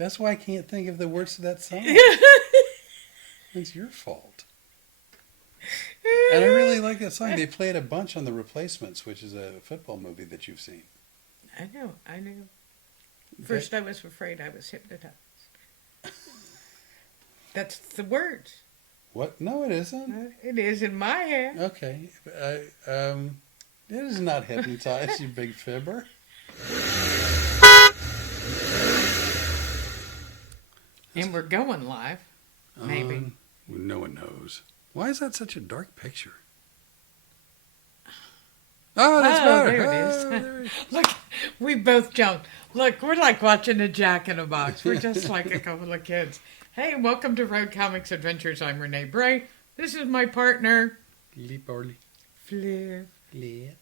That's why I can't think of the words to that song. It's your fault. And I really like that song. They play it a bunch on The Replacements, which is a football movie that you've seen. I know. First I was afraid I was hypnotized. That's the words. What? No, it isn't. It is in my head. Okay. It is not hypnotized, you big fibber. And we're going live. Maybe. No one knows. Why is that such a dark picture? Oh, that's better. There it is. Look, we both jumped. Look, we're like watching a Jack in a Box. We're just like a couple of kids. Hey, welcome to Road Comics Adventures. I'm Rene Bray. This is my partner, Flip. Flip.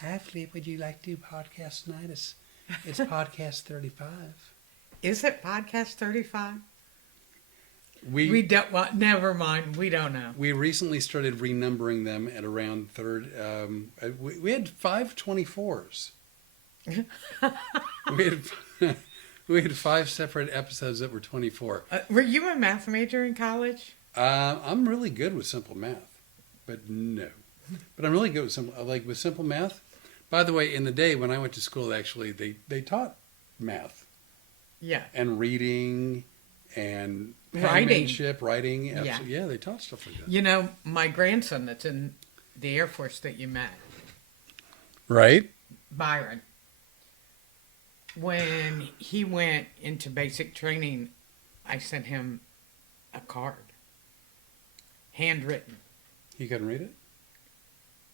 Hi, Flip. Would you like to do podcast tonight? It's podcast 35. Is it podcast 35? We don't. Well, never mind. We don't know. We recently started renumbering them at around third. We had 524s. we had 5 separate episodes that were 24. Were you a math major in college? I'm really good with simple math, but no. But I'm really good with simple math. By the way, in the day when I went to school, actually, they taught math. Yeah. And reading and penmanship, writing. Yeah, they taught stuff like that. You know, my grandson that's in the Air Force that you met. Right. Byron. When he went into basic training, I sent him a card. Handwritten. He couldn't read it?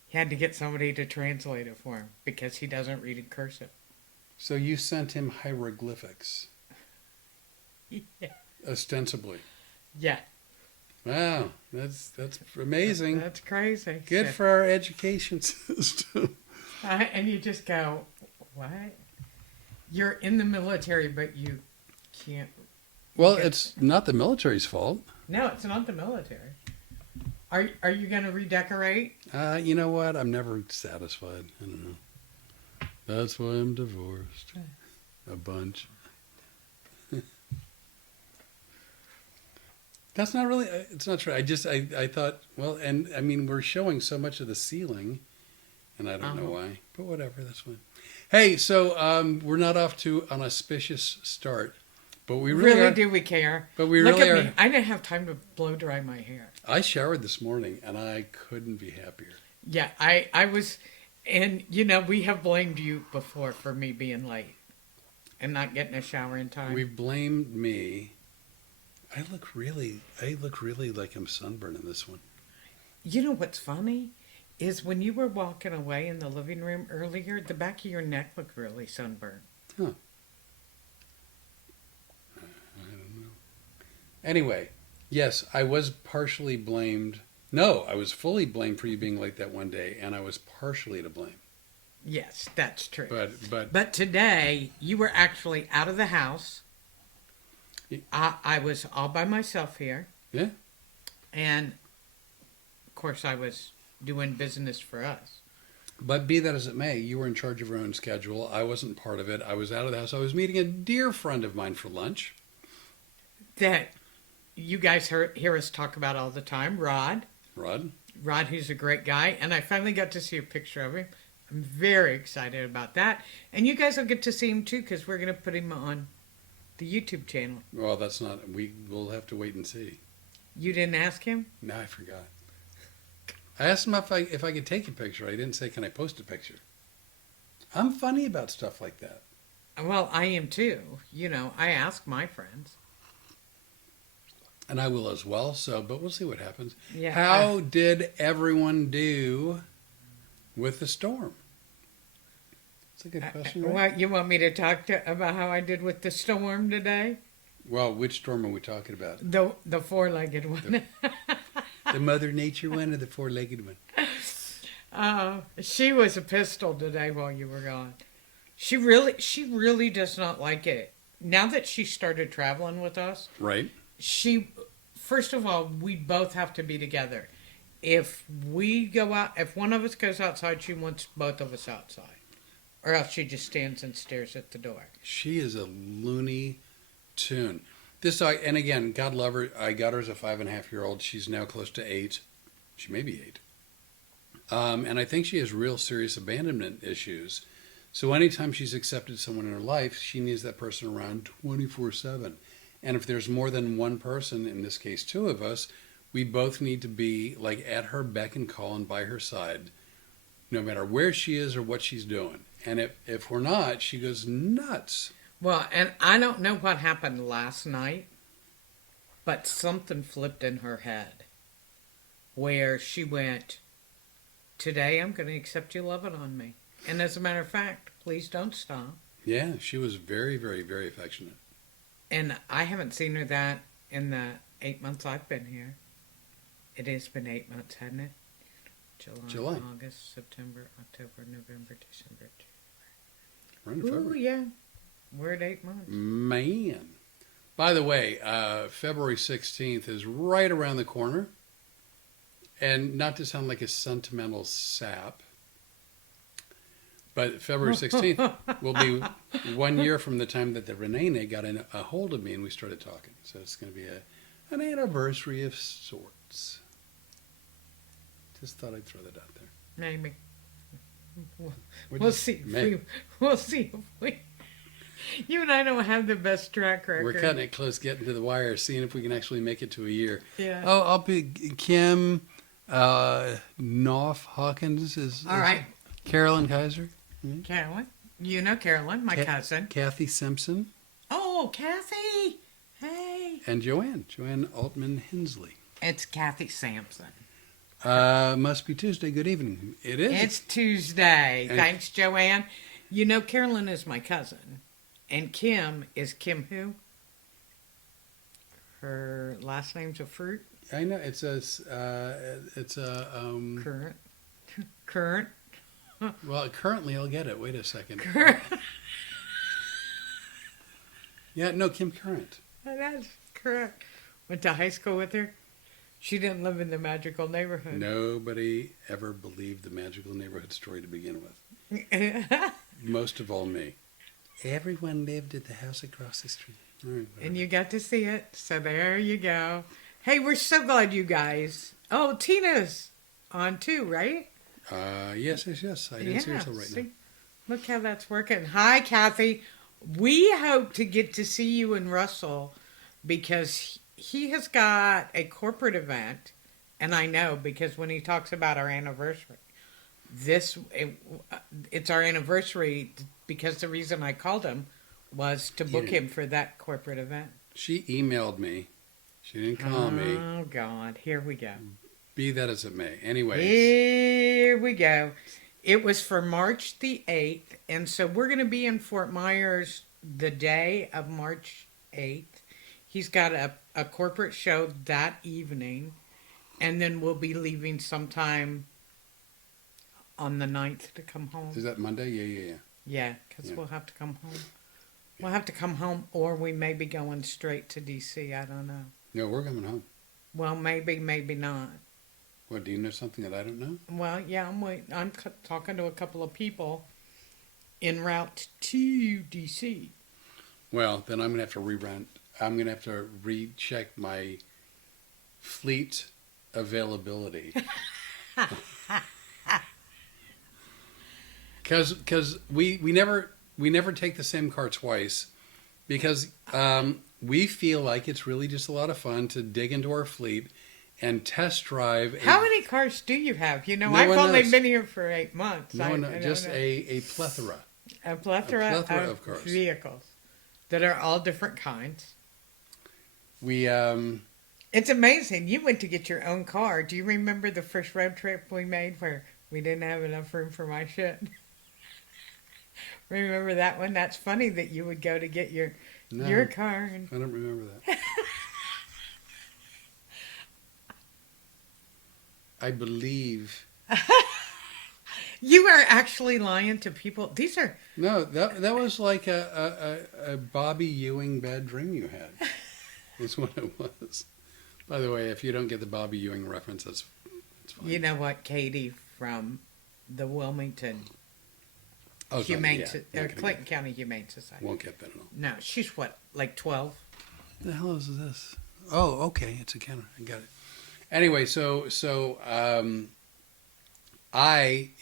He had to get somebody to translate it for him because he doesn't read in cursive. So you sent him hieroglyphics? Yeah. Ostensibly. Yeah. Wow, that's amazing. That's crazy. Good for our education system. And you just go, what? You're in the military, but you can't. Well, it's not the military's fault. No, it's not the military. Are you going to redecorate? You know what? I'm never satisfied. I don't know. That's why I'm divorced. A bunch. That's not really, it's not true. I thought, well, and I mean, we're showing so much of the ceiling, and I don't know why, but whatever, that's fine. Hey, so we're not off to an auspicious start, but we really do we care? But we Look really at are. Me. I didn't have time to blow dry my hair. I showered this morning, and I couldn't be happier. Yeah, I was, and you know, we have blamed you before for me being late and not getting a shower in time. We blamed me. I look really like I'm sunburned in this one. You know what's funny is when you were walking away in the living room earlier, the back of your neck looked really sunburned. Huh. I don't know. Anyway, yes, I was partially blamed. No, I was fully blamed for you being late that one day, and I was partially to blame. Yes, that's true. But today, you were actually out of the house. I was all by myself here. Yeah. And, of course, I was doing business for us. But be that as it may, you were in charge of your own schedule. I wasn't part of it. I was out of the house. I was meeting a dear friend of mine for lunch. That you guys hear us talk about all the time, Rod. Rod, who's a great guy. And I finally got to see a picture of him. I'm very excited about that. And you guys will get to see him, too, because we're going to put him on the YouTube channel. Well, that's not... We'll have to wait and see. You didn't ask him? No, I forgot. I asked him if I could take a picture. I didn't say, can I post a picture? I'm funny about stuff like that. Well, I am too. You know, I ask my friends. And I will as well, but we'll see what happens. Yeah. How did everyone do with the storm? That's a good question, right? Well, you want me to talk about how I did with the storm today? Well, which storm are we talking about? The four-legged one. The Mother Nature one or the four-legged one? She was a pistol today while you were gone. She really does not like it. Now that she started traveling with us. Right. First of all, we both have to be together. If we go out, if one of us goes outside, she wants both of us outside. Or else she just stands and stares at the door. She is a loony tune. This dog, and again, God love her. I got her as a 5.5-year-old. She's now close to 8. She may be 8. And I think she has real serious abandonment issues. So anytime she's accepted someone in her life, she needs that person around 24/7. And if there's more than one person, in this case 2 of us, we both need to be like at her beck and call and by her side, no matter where she is or what she's doing. And if we're not, she goes nuts. Well, and I don't know what happened last night, but something flipped in her head where she went, today I'm going to accept you loving on me. And as a matter of fact, please don't stop. Yeah, she was very, very, very affectionate. And I haven't seen her that in the 8 months I've been here. It has been 8 months, hasn't it? July. August, September, October, November, December. We're in Ooh, February. yeah. We're at 8 months. Man. By the way, February 16th is right around the corner. And not to sound like a sentimental sap, but February 16th will be 1 year from the time that the Rene got a hold of me and we started talking. So it's going to be an anniversary of sorts. Just thought I'd throw that out there. Maybe. We'll We'll just- see. maybe. We'll see if we. You and I don't have the best track record. We're cutting it close, getting to the wire, seeing if we can actually make it to a year. Yeah. Oh, I'll be Kim Knopf Hawkins is All right. Carolyn Kaiser, Carolyn. You know Carolyn, my cousin. Kathy Simpson, Oh, Kathy. Hey. and Joanne Altman Hensley. It's Kathy Sampson. Must be Tuesday. Good evening. It is. It's Tuesday. And- Thanks, Joanne. You know Carolyn is my cousin. And Kim is Kim who? Her last name's a fruit. I know it's a Current. Current. well, currently I'll get it. Wait a second. Current. Yeah, no, Kim Current. That's correct. Went to high school with her. She didn't live in the magical neighborhood. Nobody ever believed the magical neighborhood story to begin with. Most of all me. Everyone lived at the house across the street. All right, And you got to see it, so there you go. Hey, we're so glad you guys. Oh, Tina's on too, right? yes. I didn't see her till right now. Look how that's working. Hi, Kathy. We hope to get to see you in Russell because he has got a corporate event, and I know because when he talks about our anniversary, it's our anniversary because the reason I called him was to book him for that corporate event. She emailed me. She didn't call me. Oh, God. Here we go. Be that as it may. Anyways. Here we go. It was for March the 8th, and so we're going to be in Fort Myers the day of March 8th. He's got a corporate show that evening, and then we'll be leaving sometime on the 9th to come home. Is that Monday? Yeah. Yeah, because Yeah. we'll have to come home. We'll have to come home, or we may be going straight to D.C. I don't know. No, we're coming home. Well, maybe not. What, do you know something that I don't know? Well, yeah, I'm talking to a couple of people en route to D.C. Well, then I'm going to have to rerun. I'm going to have to recheck my fleet availability. Because we never take the same car twice because we feel like it's really just a lot of fun to dig into our fleet and test drive. How many cars do you have? You know, No I've one only knows. been here for 8 months. No, I don't just know. a plethora. A plethora of cars. vehicles that are all different kinds. We It's amazing. You went to get your own car. Do you remember the first road trip we made where we didn't have enough room for my shit? Remember that one? That's funny that you would go to get your car. And I don't remember that. I believe. you are actually lying to people. These are No, that was like a Bobby Ewing bad dream you had. Is what it was. By the way, if you don't get the Bobby Ewing reference, that's fine. You know what, Katie from the Wilmington Oh, sorry, Humane yeah, not gonna Clinton County Humane Society. Won't get that at all. No, she's what, like 12? The hell is this? Oh, okay, it's a counter. I got it. Anyway,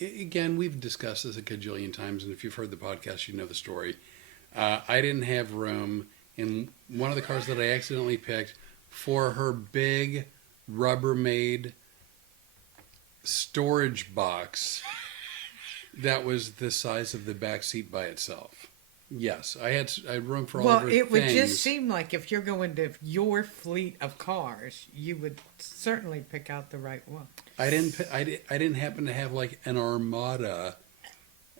again, we've discussed this a cajillion times, and if you've heard the podcast, you know the story. I didn't have room in one of the cars that I accidentally picked for her big Rubbermaid storage box that was the size of the back seat by itself. Yes, I had room for all of her Well, it would things. just seem like if you're going to your fleet of cars, you would certainly pick out the right one. I didn't happen to have like an Armada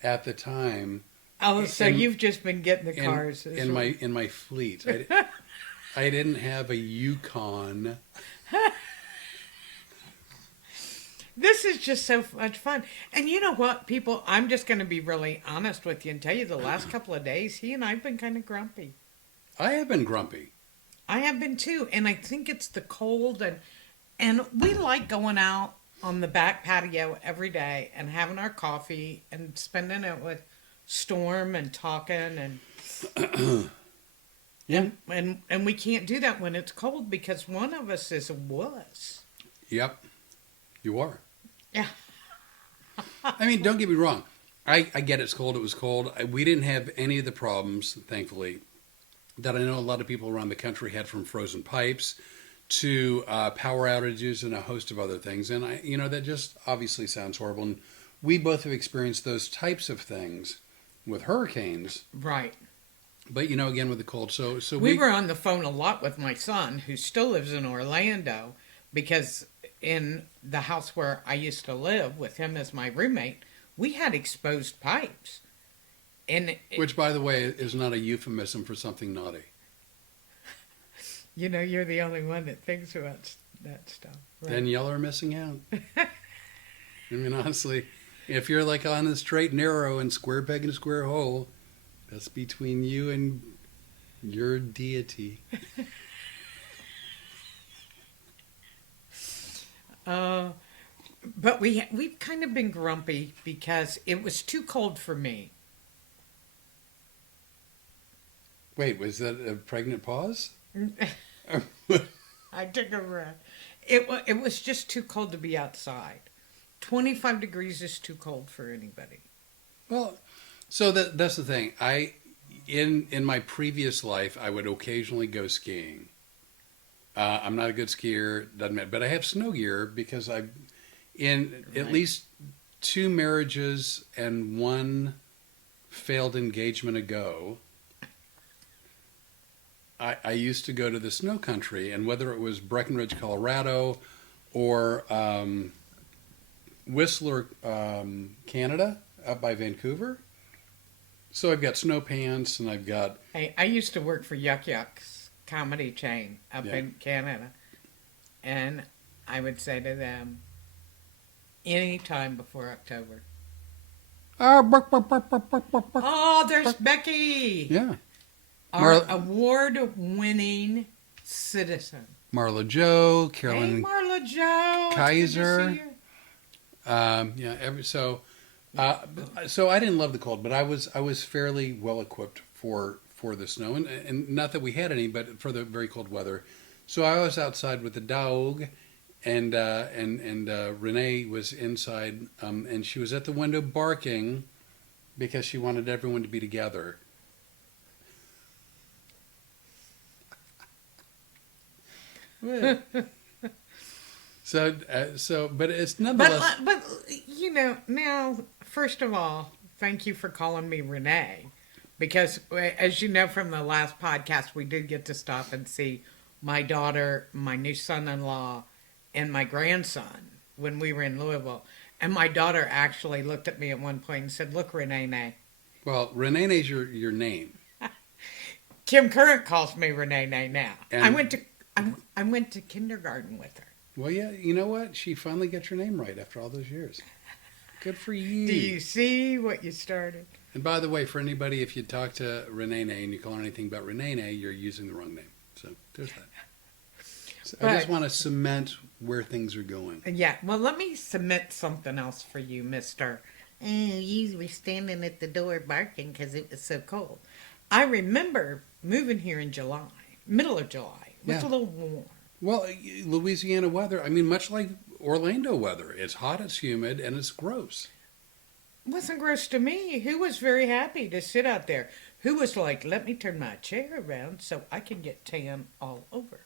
at the time. Oh, so you've just been getting the in, cars in my fleet. I didn't have a Yukon. This is just so much fun. And you know what, people? I'm just going to be really honest with you and tell you the last couple of days, he and I have been kind of grumpy. I have been grumpy. I have been too. And I think it's the cold. And we like going out on the back patio every day and having our coffee and spending it with Storm and talking. And Yeah. and we can't do that when it's cold because one of us is a wuss. Yep. You are. Yeah. I mean, don't get me wrong. I get it's cold. It was cold. We didn't have any of the problems, thankfully, that I know a lot of people around the country had, from frozen pipes to power outages and a host of other things. And that just obviously sounds horrible. And we both have experienced those types of things with hurricanes. Right. But again with the cold. So we were on the phone a lot with my son, who still lives in Orlando, because in the house where I used to live with him as my roommate, we had exposed pipes. Which, by the way, is not a euphemism for something naughty. You're the only one that thinks about that stuff. Right? Danielle are missing out. I mean, honestly, if you're like on the straight and narrow and square peg in a square hole, that's between you and your deity. But we've kind of been grumpy because it was too cold for me. Wait, was that a pregnant pause? I took a breath. It was just too cold to be outside. 25 degrees is too cold for anybody. Well, so that's the thing. In my previous life, I would occasionally go skiing. I'm not a good skier, doesn't matter, but I have snow gear because at least 2 marriages and 1 failed engagement ago, I used to go to the snow country, and whether it was Breckenridge, Colorado, or Whistler, Canada, up by Vancouver. So I've got snow pants, and I've got... Hey, I used to work for Yuck Yuck's comedy chain up in Canada, and I would say to them, any time before October. Oh, there's Becky! Yeah. Our award-winning citizen. Marla Joe, Hey, Carolyn Marla Joe! Kaiser. So I didn't love the cold, but I was fairly well equipped for the snow, and not that we had any, but for the very cold weather. So I was outside with the dog, and Renee was inside, and she was at the window barking because she wanted everyone to be together. But it's nonetheless. But now, first of all, thank you for calling me Renee, because as you know from the last podcast, we did get to stop and see my daughter, my new son-in-law, and my grandson when we were in Louisville. And my daughter actually looked at me at one point and said, "Look, Renee." Well, Renee is your name. Kim Current calls me Renee now. And I went to kindergarten with her. Well, yeah, you know what? She finally got your name right after all those years. Good for you. Do you see what you started? And by the way, for anybody, if you talk to Rene and you call her anything but Rene, you're using the wrong name. So there's that. So I just want to cement where things are going. Yeah, well, let me submit something else for you, mister. You were standing at the door barking because it was so cold. I remember moving here in July, middle of July. It was Yeah. a little warm. Well, Louisiana weather, I mean, much like Orlando weather. It's hot, it's humid, and it's gross. It wasn't gross to me. Who was very happy to sit out there? Who was like, let me turn my chair around so I can get tan all over?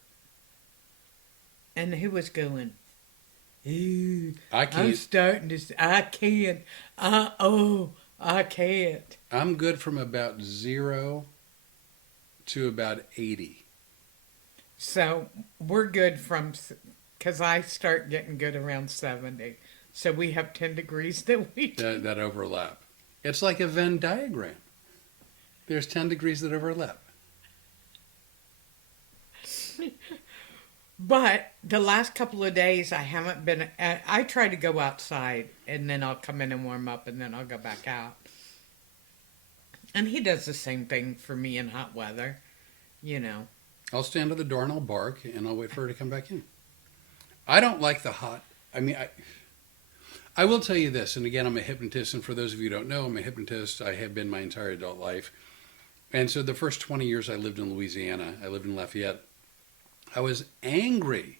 And who was going, ew, I I'm can't. starting to, I can't, I can't. I'm good from about 0 to about 80. So we're good from, because I start getting good around 70. So we have 10 degrees that we do. That overlap. It's like a Venn diagram. There's 10 degrees that overlap. But the last couple of days, I haven't been. I try to go outside, and then I'll come in and warm up, and then I'll go back out. And he does the same thing for me in hot weather, you know. I'll stand at the door and I'll bark and I'll wait for her to come back in. I don't like the hot. I mean, I will tell you this, and again, I'm a hypnotist, and for those of you who don't know, I'm a hypnotist. I have been my entire adult life. And so the first 20 years I lived in Louisiana, I lived in Lafayette, I was angry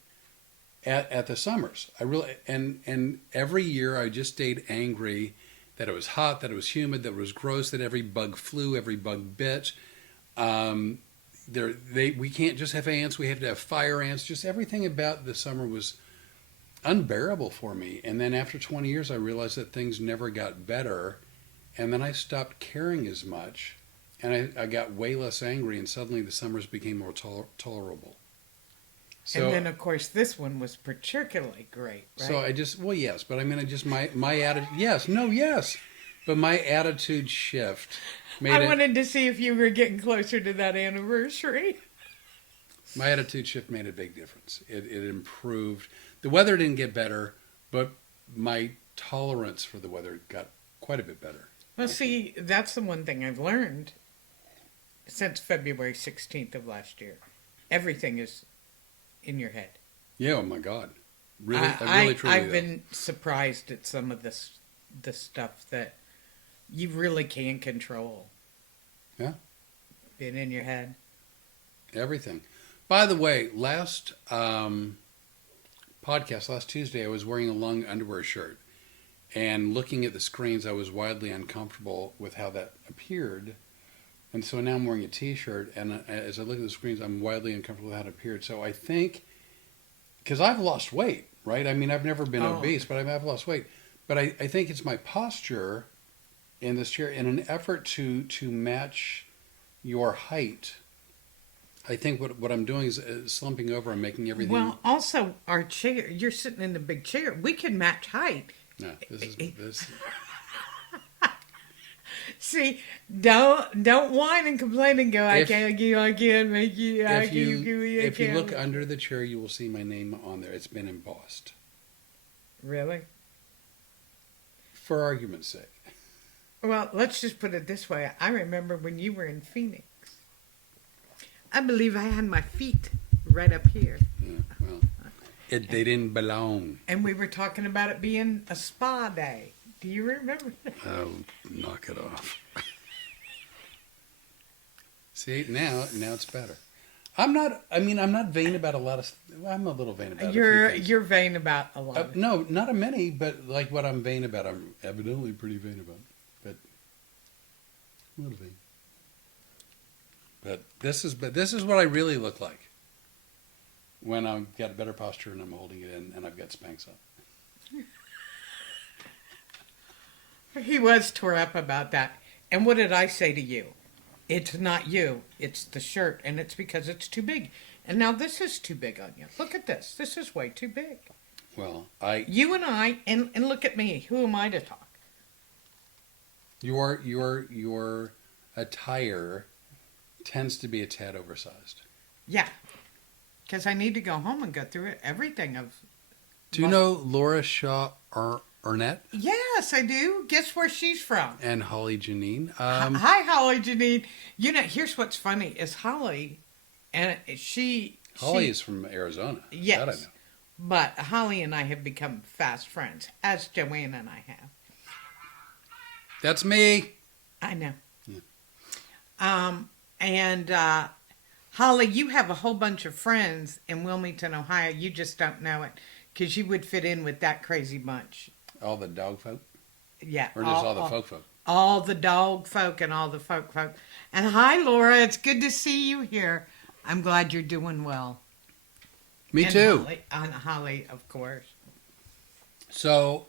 at the summers. I really, and every year I just stayed angry that it was hot, that it was humid, that it was gross, that every bug flew, every bug bit. We can't just have ants, we have to have fire ants. Just everything about the summer was unbearable for me. And then after 20 years, I realized that things never got better. And then I stopped caring as much. And I got way less angry, and suddenly the summers became more tolerable. So, And then, of course, this one was particularly great, right? so I just, well, yes, but I mean, I just, my attitude, yes. But my attitude shift made I wanted to see if you were getting closer to that anniversary. My attitude shift made a big difference. It improved. The weather didn't get better, but my tolerance for the weather got quite a bit better. Well, see, that's the one thing I've learned since February 16th of last year. Everything is in your head. Yeah, oh my God. Really, really truly. I've been surprised at some of the stuff that you really can control. Yeah. Being in your head. Everything. By the way, last podcast, last Tuesday, I was wearing a long underwear shirt. And looking at the screens, I was wildly uncomfortable with how that appeared. And so now I'm wearing a t-shirt, and as I look at the screens, I'm wildly uncomfortable with how it appeared. So I think, because I've lost weight, right? I mean, I've never been obese, but I've lost weight. But I think it's my posture in this chair in an effort to match your height. I think what I'm doing is slumping over and making everything... Well, also, our chair, you're sitting in the big chair. We can match height. No, this. See, don't whine and complain and go, I can't make you, If you look under the chair, you will see my name on there. It's been embossed. Really? For argument's sake. Well, let's just put it this way. I remember when you were in Phoenix. I believe I had my feet right up here. Yeah, well, they didn't belong. And we were talking about it being a spa day. Do you remember that? Oh, knock it off. See, now it's better. I'm not vain about a lot of... I'm a little vain about a few things. You're vain about a lot. No, not a many, but like what I'm vain about, I'm evidently pretty vain about. But I'm a little vain. But this is what I really look like when I've got a better posture and I'm holding it in and I've got Spanx on. He was tore up about that. And what did I say to you? It's not you. It's the shirt, and it's because it's too big. And now this is too big on you. Look at this. This is way too big. Well, You and I, and look at me. Who am I to talk? Your attire tends to be a tad oversized. Yeah. Because I need to go home and go through everything of... Do you know Laura Shaw Arnett? Yes, I do. Guess where she's from? And Holly Janine. Hi, Holly Janine. You know, here's what's funny is Holly, and Holly is from Arizona. Yes. That I know. But Holly and I have become fast friends, as Joanna and I have. That's me. I know. Yeah. And Holly, you have a whole bunch of friends in Wilmington, Ohio. You just don't know it because you would fit in with that crazy bunch. All the dog folk? Yeah. Or just all the folk? All the dog folk and all the folk. And hi, Laura. It's good to see you here. I'm glad you're doing well. Me and too. Holly, of course. So,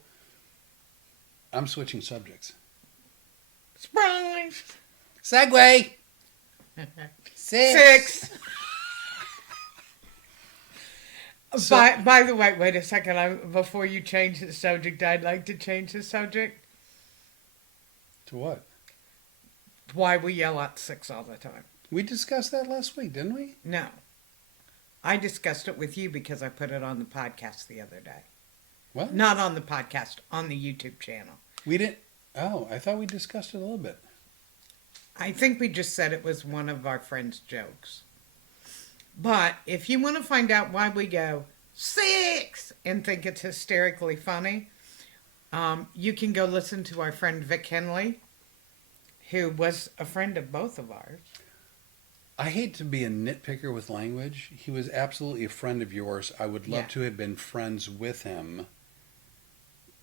I'm switching subjects. Surprise! Segway! Six. So- By the way, wait a second. Before you change the subject, I'd like to change the subject. To what? Why we yell at six all the time. We discussed that last week, didn't we? No. I discussed it with you because I put it on the podcast the other day. What? Not on the podcast, on the YouTube channel. We didn't. Oh, I thought we discussed it a little bit. I think we just said it was one of our friends' jokes. But if you want to find out why we go six and think it's hysterically funny, you can go listen to our friend Vic Henley, who was a friend of both of ours. I hate to be a nitpicker with language. He was absolutely a friend of yours. I would love to have been friends with him.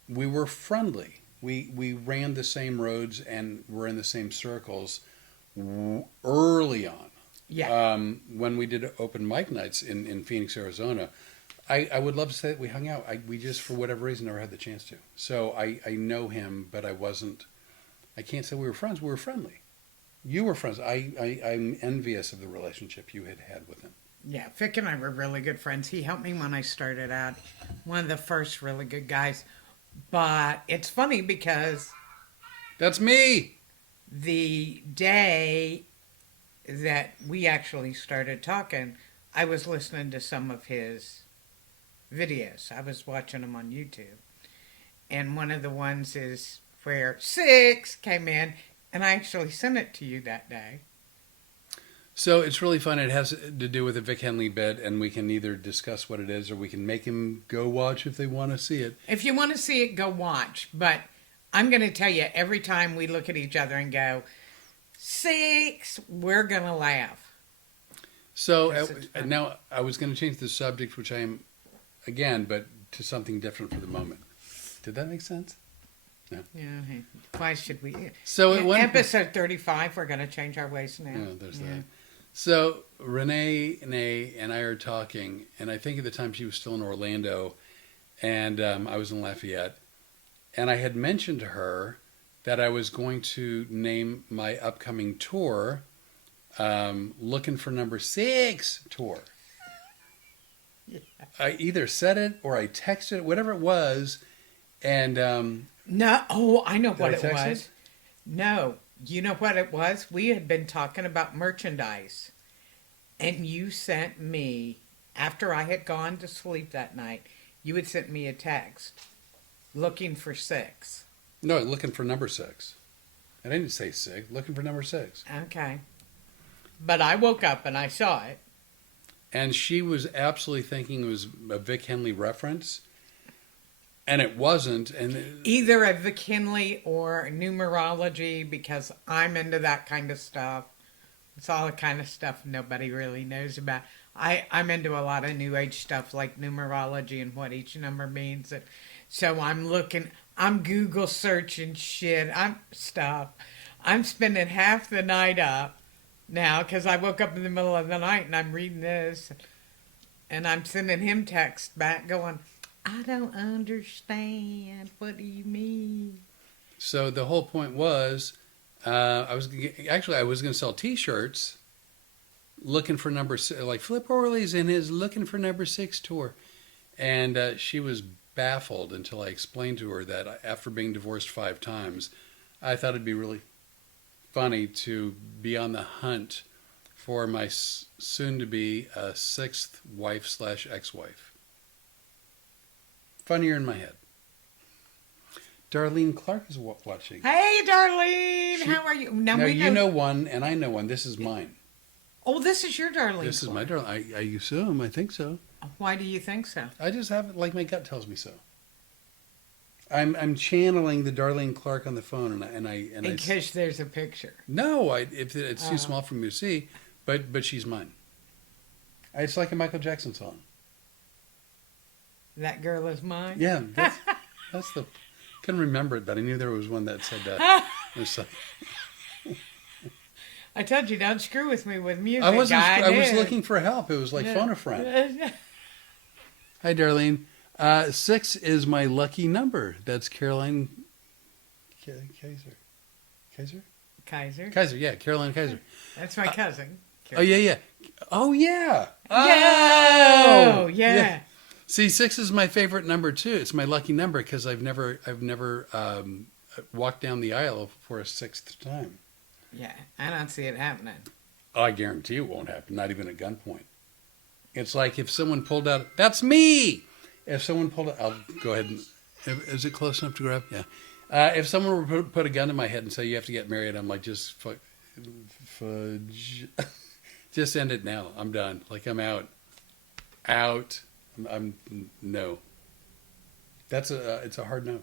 We were friendly. We ran the same roads and were in the same circles early on. Yeah. When we did open mic nights in Phoenix, Arizona, I would love to say that we hung out. We just, for whatever reason, never had the chance to. So I know him, but I can't say we were friends. We were friendly. You were friends. I'm envious of the relationship you had with him. Yeah, Vic and I were really good friends. He helped me when I started out. One of the first really good guys. But it's funny because That's me! the day that we actually started talking, I was listening to some of his videos. I was watching them on YouTube. And one of the ones is where six came in, and I actually sent it to you that day. So it's really fun. It has to do with a Vic Henley bit, and we can either discuss what it is or we can make him go watch if they want to see it. If you want to see it, go watch. But I'm going to tell you, every time we look at each other and go, six, we're going to laugh. So Yes, it's fun. now I was going to change the subject, which I am, again, but to something different for the moment. Did that make sense? Yeah. Hey, why should we? So at one Episode 35, we're going to change our ways now. Yeah, there's that. So Rene and I are talking, and I think at the time she was still in Orlando, and I was in Lafayette, and I had mentioned to her that I was going to name my upcoming tour Looking for Number 6 tour. Yeah. I either said it or I texted it, whatever it was, and No, I know what I it text was. it? No, you know what it was? We had been talking about merchandise, and you sent me, after I had gone to sleep that night, you had sent me a text looking for six. No, Looking for Number 6. I didn't say 6. Looking for Number 6. Okay. But I woke up and I saw it. And she was absolutely thinking it was a Vic Henley reference, and it wasn't. And Either a Vic Henley or numerology, because I'm into that kind of stuff. It's all the kind of stuff nobody really knows about. I'm into a lot of New Age stuff like numerology and what each number means. And so I'm Google searching shit. I'm spending half the night up now because I woke up in the middle of the night and I'm reading this. And I'm sending him text back going, I don't understand. What do you mean? so the whole point was, I was going to sell T-shirts, looking for number 6, like Flip Orley's in his Looking for Number 6 tour, and she was baffled until I explained to her that after being divorced 5 times, I thought it'd be really funny to be on the hunt for my soon-to-be 6th wife/ex-wife. Funnier in my head. Darlene Clark is watching. Hey, Darlene, how are you? Now you know one, and I know one. This is mine. Oh, this is your Darlene. This is my Clark. Darlene. I assume. I think so. Why do you think so? I just have it like my gut tells me so. I'm channeling the Darlene Clark on the phone, and I In case there's a picture. no, if it's too small for me to see, but she's mine. It's like a Michael Jackson song. That girl is mine. Yeah, that's the. Couldn't remember it, but I knew there was one that said that. I told you, don't screw with me with music. I wasn't. I was did. looking for help. It was like phone a friend. Hi, Darlene. 6 is my lucky number. That's Caroline Kaiser. Kaiser, yeah, Caroline Kaiser. That's my cousin. Oh yeah. Oh yeah. Oh yeah. See, 6 is my favorite number too. It's my lucky number because I've never walked down the aisle for a 6th time. Yeah, I don't see it happening. I guarantee it won't happen. Not even at gunpoint. It's like if someone pulled out, that's me. If someone pulled out, I'll go ahead and. Is it close enough to grab? Yeah. If someone were to put a gun to my head and say you have to get married, I'm like, just fudge. Just end it now. I'm done. Like I'm out. I'm no. It's a hard no.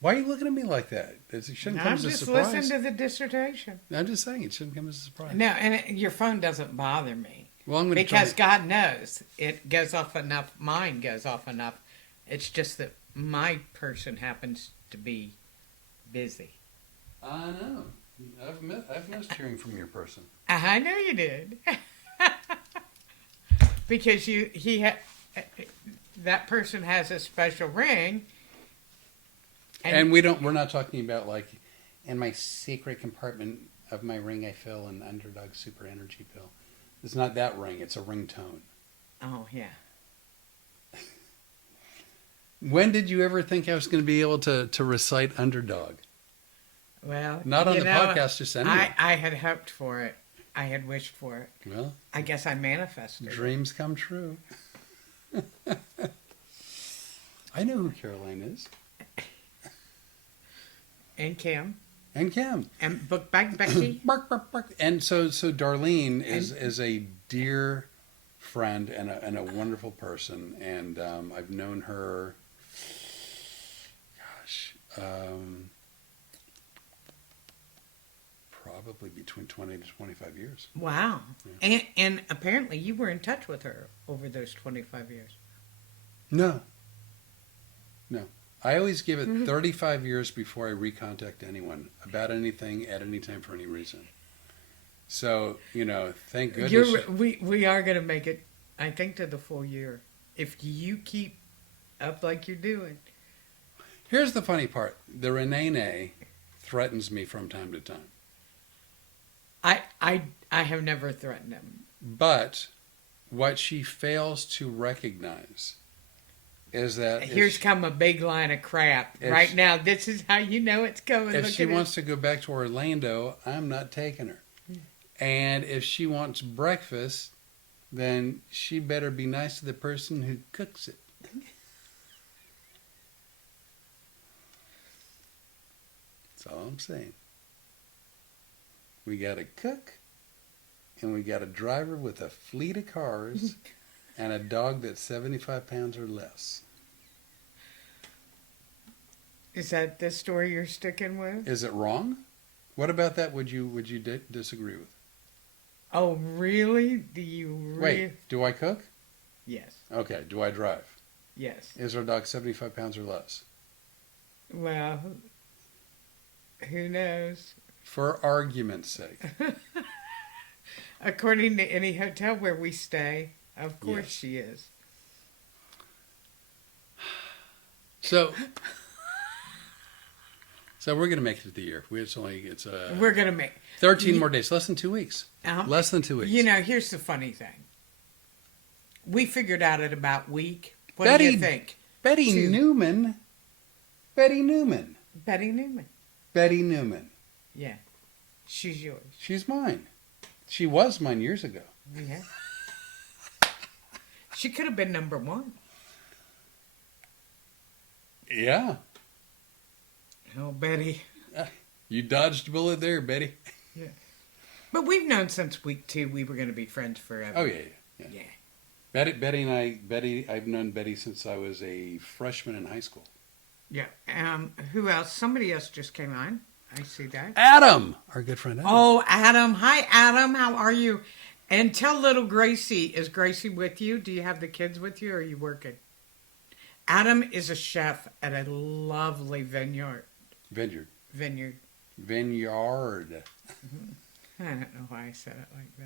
Why are you looking at me like that? It shouldn't come as a surprise. I'm just listening to the dissertation. I'm just saying it shouldn't come as a surprise. No, and your phone doesn't bother me. Well, I'm going to because God knows it goes off enough. Mine goes off enough. It's just that my person happens to be busy. I know. I've missed hearing from your person. I know you did. Because that person has a special ring. And we're not talking about like, in my secret compartment of my ring I fill an Underdog Super Energy pill. It's not that ring, it's a ringtone. Oh, yeah. When did you ever think I was going to be able to recite Underdog? Well, not on the podcast, just anyway. I had hoped for it. I had wished for it. Well, I guess I manifested. Dreams come true. I know who Caroline is. And Kim. And Kim. And Book Bag Becky. Bark, bark, bark. And so Darlene is a dear friend and a wonderful person. And I've known her, probably between 20 to 25 years. Wow. Yeah. And apparently you were in touch with her over those 25 years. No. I always give it 35 years before I recontact anyone about anything at any time for any reason. So, thank goodness. We are going to make it, I think, to the full year. If you keep up like you're doing. Here's the funny part. The Rene threatens me from time to time. I have never threatened him. But what she fails to recognize is that here's come a big line of crap. Right now, this is how you know it's coming. If she wants to go back to Orlando, I'm not taking her. And if she wants breakfast, then she better be nice to the person who cooks it. That's all I'm saying. We got a cook, and we got a driver with a fleet of cars, and a dog that's 75 pounds or less. Is that the story you're sticking with? Is it wrong? What about that would you disagree with? Oh, really? Do you really? Wait, do I cook? Yes. Okay, do I drive? Yes. Is our dog 75 pounds or less? Well, who knows? For argument's sake. According to any hotel where we stay, of course Yes. she is. So we're going to make it to the year. We're going to make 13 more days, less than 2 weeks. Less than 2 weeks. Here's the funny thing. We figured out at about week. What do you think? Betty Newman. Betty Newman. Yeah. She's yours. She's mine. She was mine years ago. Yeah. She could have been number one. Yeah. Oh, Betty. You dodged a bullet there, Betty. Yeah. But we've known since week 2 we were going to be friends forever. Oh, yeah. I've known Betty since I was a freshman in high school. Yeah. Who else? Somebody else just came on. I see that. Adam! Our good friend Adam. Oh, Adam. Hi, Adam. How are you? And tell little Gracie, is Gracie with you? Do you have the kids with you or are you working? Adam is a chef at a lovely vineyard. Vineyard. Vineyard. Vineyard. I don't know why I said it like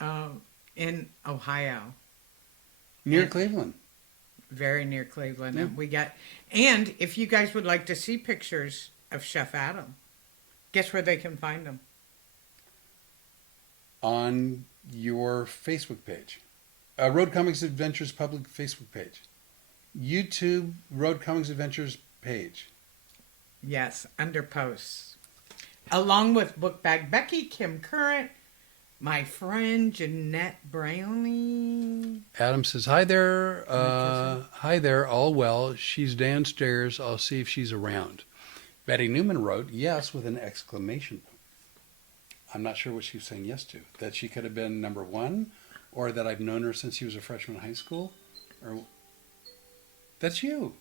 that. In Ohio. Near And- Cleveland. Very near Cleveland. Yeah. And if you guys would like to see pictures of Chef Adam, guess where they can find them? On your Facebook page. Road Comics Adventures public Facebook page. YouTube Road Comics Adventures page. Yes, under posts. Along with Book Bag Becky, Kim Current, my friend Jeanette Brownie. Adam says, hi there. Hi there, all well. She's downstairs. I'll see if she's around. Betty Newman wrote, yes, with an exclamation point. I'm not sure what she was saying yes to. That she could have been number one, or that I've known her since she was a freshman in high school. Or that's you.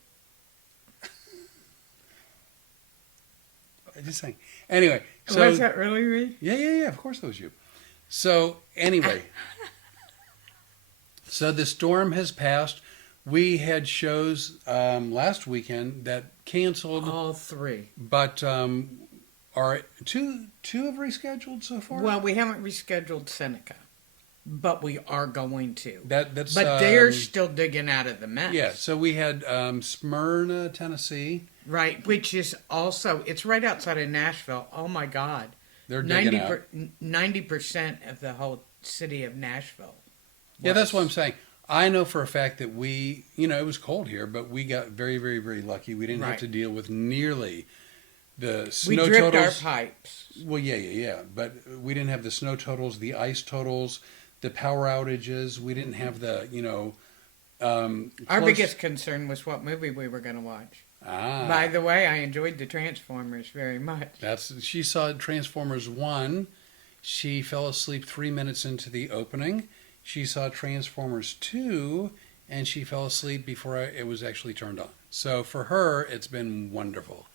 I'm just saying. Anyway. So, Was that really me? Yeah. Of course that was you. So anyway. So the storm has passed. We had shows last weekend that canceled. All three. But are two have rescheduled so far? Well, we haven't rescheduled Seneca, but we are going to. That's But they're still digging out of the mess. yeah. So we had Smyrna, Tennessee. Right, which is also, it's right outside of Nashville. Oh my God. They're digging out. 90% of the whole city of Nashville. Yeah, that's what I'm was. saying. I know for a fact that we, it was cold here, but we got very, very, very lucky. We didn't have Right. to deal with nearly the We snow dripped totals. our pipes. Well, yeah. But we didn't have the snow totals, the ice totals, the power outages. We didn't have the, Our close- biggest concern was what movie we were going to watch. Ah, By the way, I enjoyed the Transformers very much. she saw Transformers 1. She fell asleep 3 minutes into the opening. She saw Transformers 2, and she fell asleep before it was actually turned on. So for her, it's been wonderful.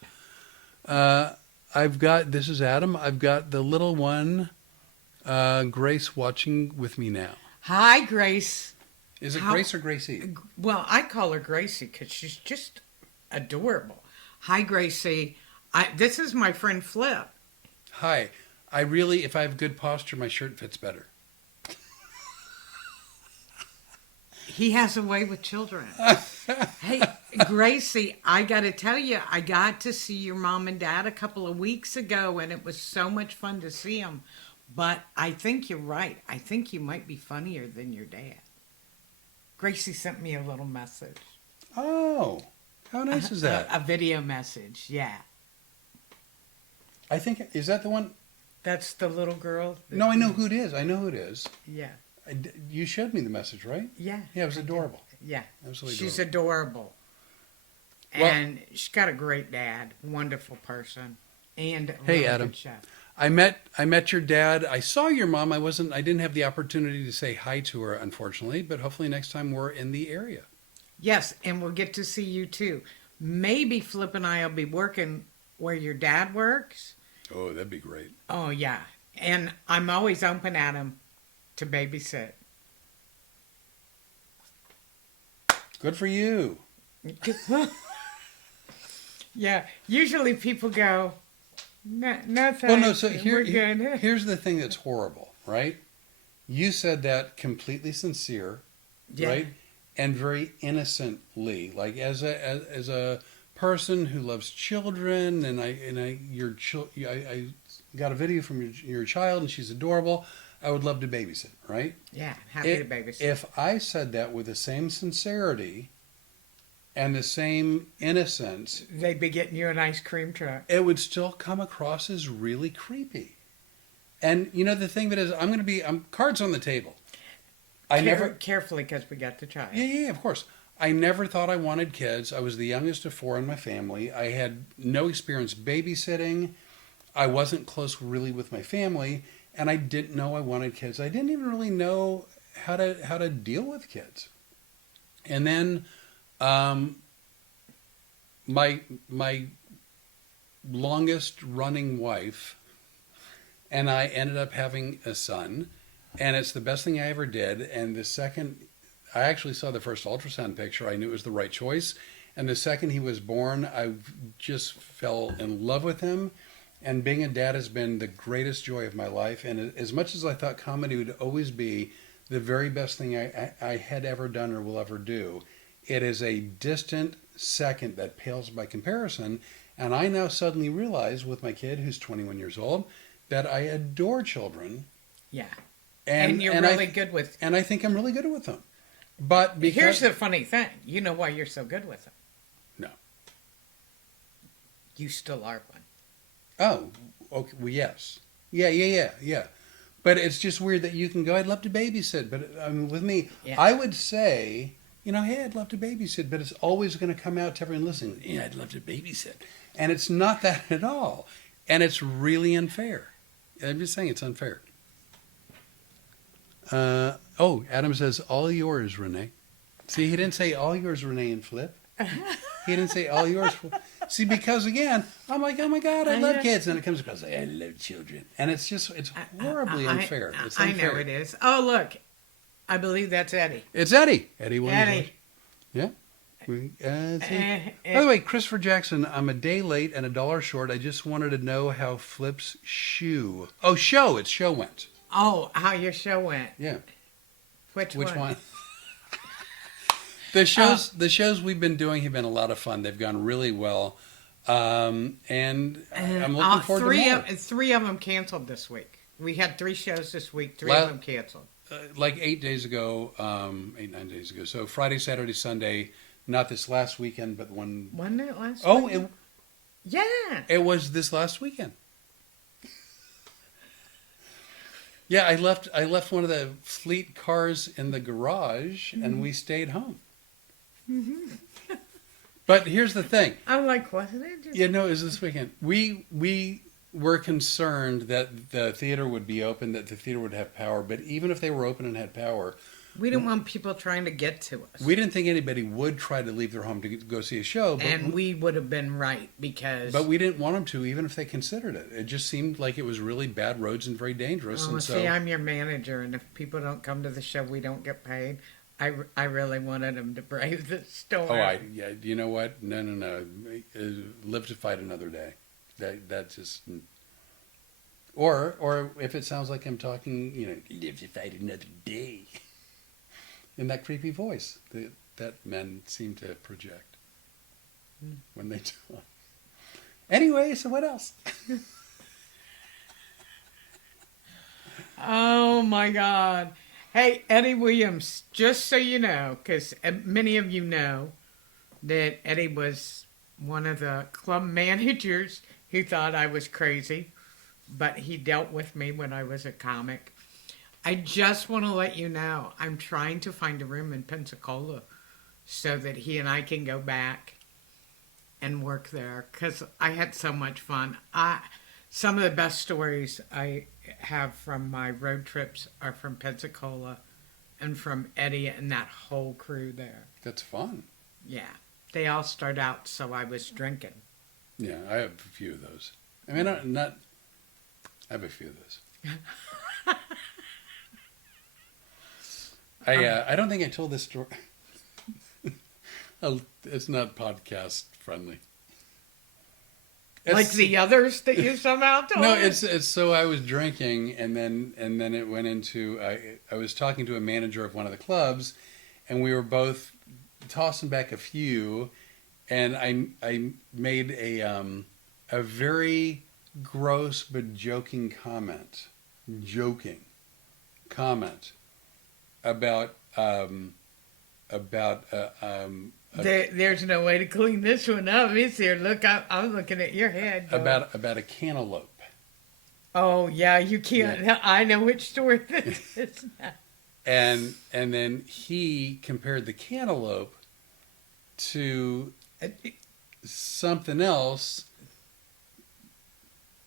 This is Adam. I've got the little one, Grace, watching with me now. Hi, Grace. Is it How- Grace or Gracie? Well, I call her Gracie because she's just adorable. Hi, Gracie. This is my friend Flip. Hi. If I have good posture, my shirt fits better. He has a way with children. Hey, Gracie, I got to tell you, I got to see your mom and dad a couple of weeks ago, and it was so much fun to see them. But I think you're right. I think you might be funnier than your dad. Gracie sent me a little message. Oh, how nice is that? A video message, yeah. I think, is that the one? That's the little girl. No, I know who it is. Yeah, You showed me the message, right? yeah. Yeah, it was adorable. Yeah. Absolutely She's adorable. adorable. Well- And she's got a great dad, wonderful person, and a Hey, really Adam. good chef. I met your dad. I saw your mom. I didn't have the opportunity to say hi to her, unfortunately, but hopefully next time we're in the area. Yes, and we'll get to see you too. Maybe Flip and I will be working where your dad works. Oh, that'd be great. Oh, yeah. And I'm always open at him to babysit. Good for you. Yeah, usually people go, no thanks, Well, no, so we're good. here's the thing that's horrible, right? You said that completely sincere, Yeah. right? And very innocently, like as a person who loves children, and I got a video from your child, and she's adorable. I would love to babysit, right? Yeah, happy to babysit. If I said that with the same sincerity and the same innocence, They'd be getting you an ice cream truck. it would still come across as really creepy. And the thing that is, I'm cards on the table. Carefully, because we got the child. Yeah, of course. I never thought I wanted kids. I was the youngest of 4 in my family. I had no experience babysitting. I wasn't close really with my family, and I didn't know I wanted kids. I didn't even really know how to deal with kids. And then my longest running wife and I ended up having a son, and it's the best thing I ever did. And the second I actually saw the first ultrasound picture, I knew it was the right choice. And the second he was born, I just fell in love with him. And being a dad has been the greatest joy of my life. And as much as I thought comedy would always be the very best thing I had ever done or will ever do, it is a distant second that pales by comparison. And I now suddenly realize with my kid, who's 21 years old, that I adore children. Yeah. And you're really good with... And I think I'm really good with them. But because... Here's the funny thing. You know why you're so good with them? No. You still are one. Oh, okay. Well, yes. Yeah. But it's just weird that you can go, I'd love to babysit. But I mean, with me, yeah. I would say, hey, I'd love to babysit. But it's always going to come out to everyone listening. Yeah, I'd love to babysit. And it's not that at all. And it's really unfair. I'm just saying it's unfair. Adam says, all yours, Rene. See, he didn't say all yours, Rene and Flip. He didn't say all yours. See, because again, I'm like, oh my God, I love kids. And it comes across like, I love children. And it's horribly unfair. It's unfair. I know it is. Oh, look. I believe that's Eddie. It's Eddie. Eddie. Yeah. By the way, Christopher Jackson, I'm a day late and $1 short. I just wanted to know how Flip's show. Oh, show. It's show went. Oh, how your show went. Yeah. Which one? The shows we've been doing have been a lot of fun. They've gone really well. And I'm looking forward to more. Three of them canceled this week. We had 3 shows this week. 3 of them canceled. Like 8 days ago, 9 days ago. So Friday, Saturday, Sunday, not this last weekend, but one. Wasn't it last weekend? Yeah. It was this last weekend. Yeah, I left one of the fleet cars in the garage, and we stayed home. Mm-hmm. But here's the thing. I'm like, wasn't it? Yeah, no, it was this weekend. We were concerned that the theater would be open, that the theater would have power. But even if they were open and had power, we didn't want people trying to get to us. We didn't think anybody would try to leave their home to go see a show. And we would have been right because... But we didn't want them to, even if they considered it. It just seemed like it was really bad roads and very dangerous. Oh, see, I'm your manager, and if people don't come to the show, we don't get paid. I really wanted them to brave the storm. Oh, you know what? No. Live to fight another day. That's just... Or if it sounds like I'm talking, live to fight another day. In that creepy voice that men seem to project when they talk. Anyway, so what else? Oh my God. Hey, Eddie Williams, just so you know, because many of you know that Eddie was one of the club managers who thought I was crazy, but he dealt with me when I was a comic. I just want to let you know, I'm trying to find a room in Pensacola so that he and I can go back and work there because I had so much fun. Some of the best stories I have from my road trips are from Pensacola and from Eddie and that whole crew there. That's fun. Yeah. They all start out, so I was drinking. Yeah, I have a few of those. I mean, I have a few of those. I don't think I told this story. It's not podcast friendly. Like the others that you somehow told? No, it's so I was drinking and then it went into I was talking to a manager of one of the clubs and we were both tossing back a few and I made a very gross but joking comment about there's no way to clean this one up, is there? Look, I'm looking at your head. About a cantaloupe. Oh yeah, you can't. Yeah. I know which story this is. And then he compared the cantaloupe to something else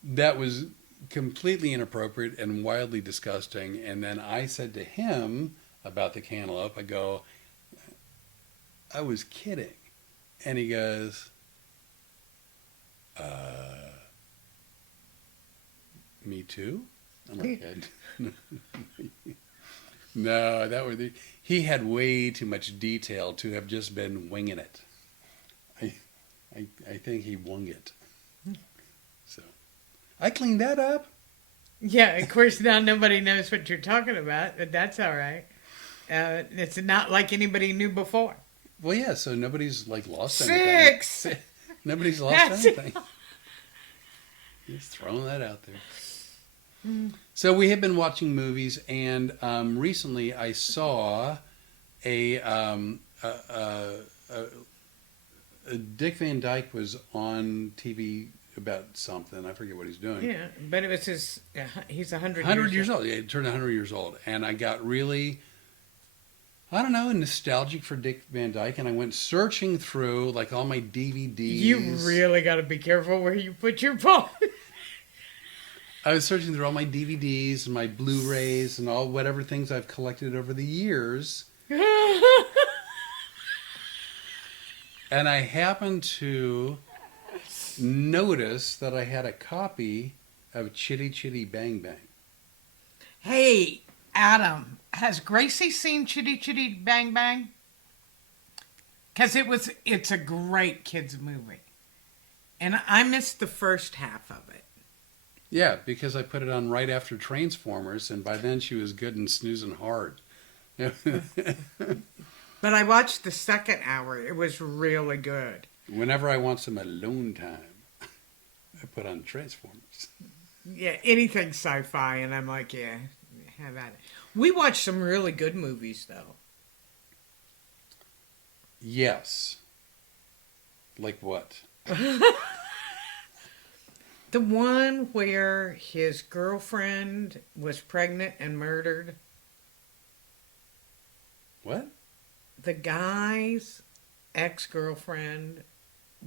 that was completely inappropriate and wildly disgusting. And then I said to him about the cantaloupe, I go, I was kidding. And he goes, me too? I'm like, no, he had way too much detail to have just been winging it. I think he wung it. So I cleaned that up. Yeah, of course now nobody knows what you're talking about, but that's all right. It's not like anybody knew before. Well, yeah, so nobody's like lost 6. anything. Nobody's lost That's anything. Just throwing that out there. So we have been watching movies, and recently I saw a Dick Van Dyke was on TV about something. I forget what he's doing. Yeah, but it was he's 100 years old. Yeah, he turned 100 years old. And I got really, I don't know, nostalgic for Dick Van Dyke. And I went searching through like all my DVDs. You really got to be careful where you put your phone. I was searching through all my DVDs and my Blu-rays and all whatever things I've collected over the years. And I happened to notice that I had a copy of Chitty Chitty Bang Bang. Hey, Adam, has Gracie seen Chitty Chitty Bang Bang? Because it's a great kids movie. And I missed the first half of it. Yeah, because I put it on right after Transformers, and by then she was good and snoozing hard. But I watched the second hour. It was really good. Whenever I want some alone time, I put on Transformers. Yeah, anything sci-fi, and I'm like, yeah, have at it. We watched some really good movies, though. Yes. Like what? The one where his girlfriend was pregnant and murdered. What? The guy's ex-girlfriend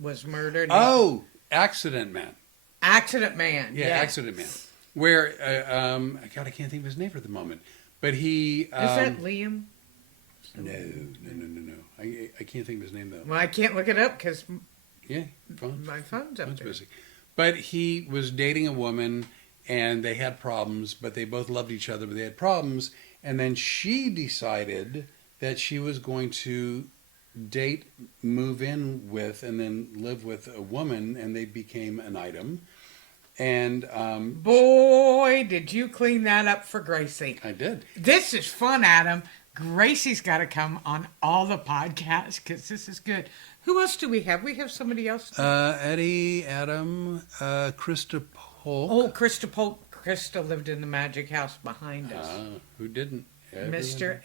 was murdered. Oh, Accident Man. Accident Man. Yeah, Accident Man. Where, God, I can't think of his name at the moment. But he... Is that Liam? No. I can't think of his name, though. Well, I can't look it up because Yeah, phone. my phone's up Phone's there. busy. But he was dating a woman, and they had problems, but they both loved each other, but they had problems. And then she decided that she was going to date, move in with, and then live with a woman, and they became an item. And Boy, did you clean that up for Gracie. I did. This is fun, Adam. Gracie's got to come on all the podcasts because this is good. Who else do we have? We have somebody else. Eddie, Adam, Krista Polk. Oh, Krista Polk. Krista lived in the magic house behind us. Who didn't? Mr.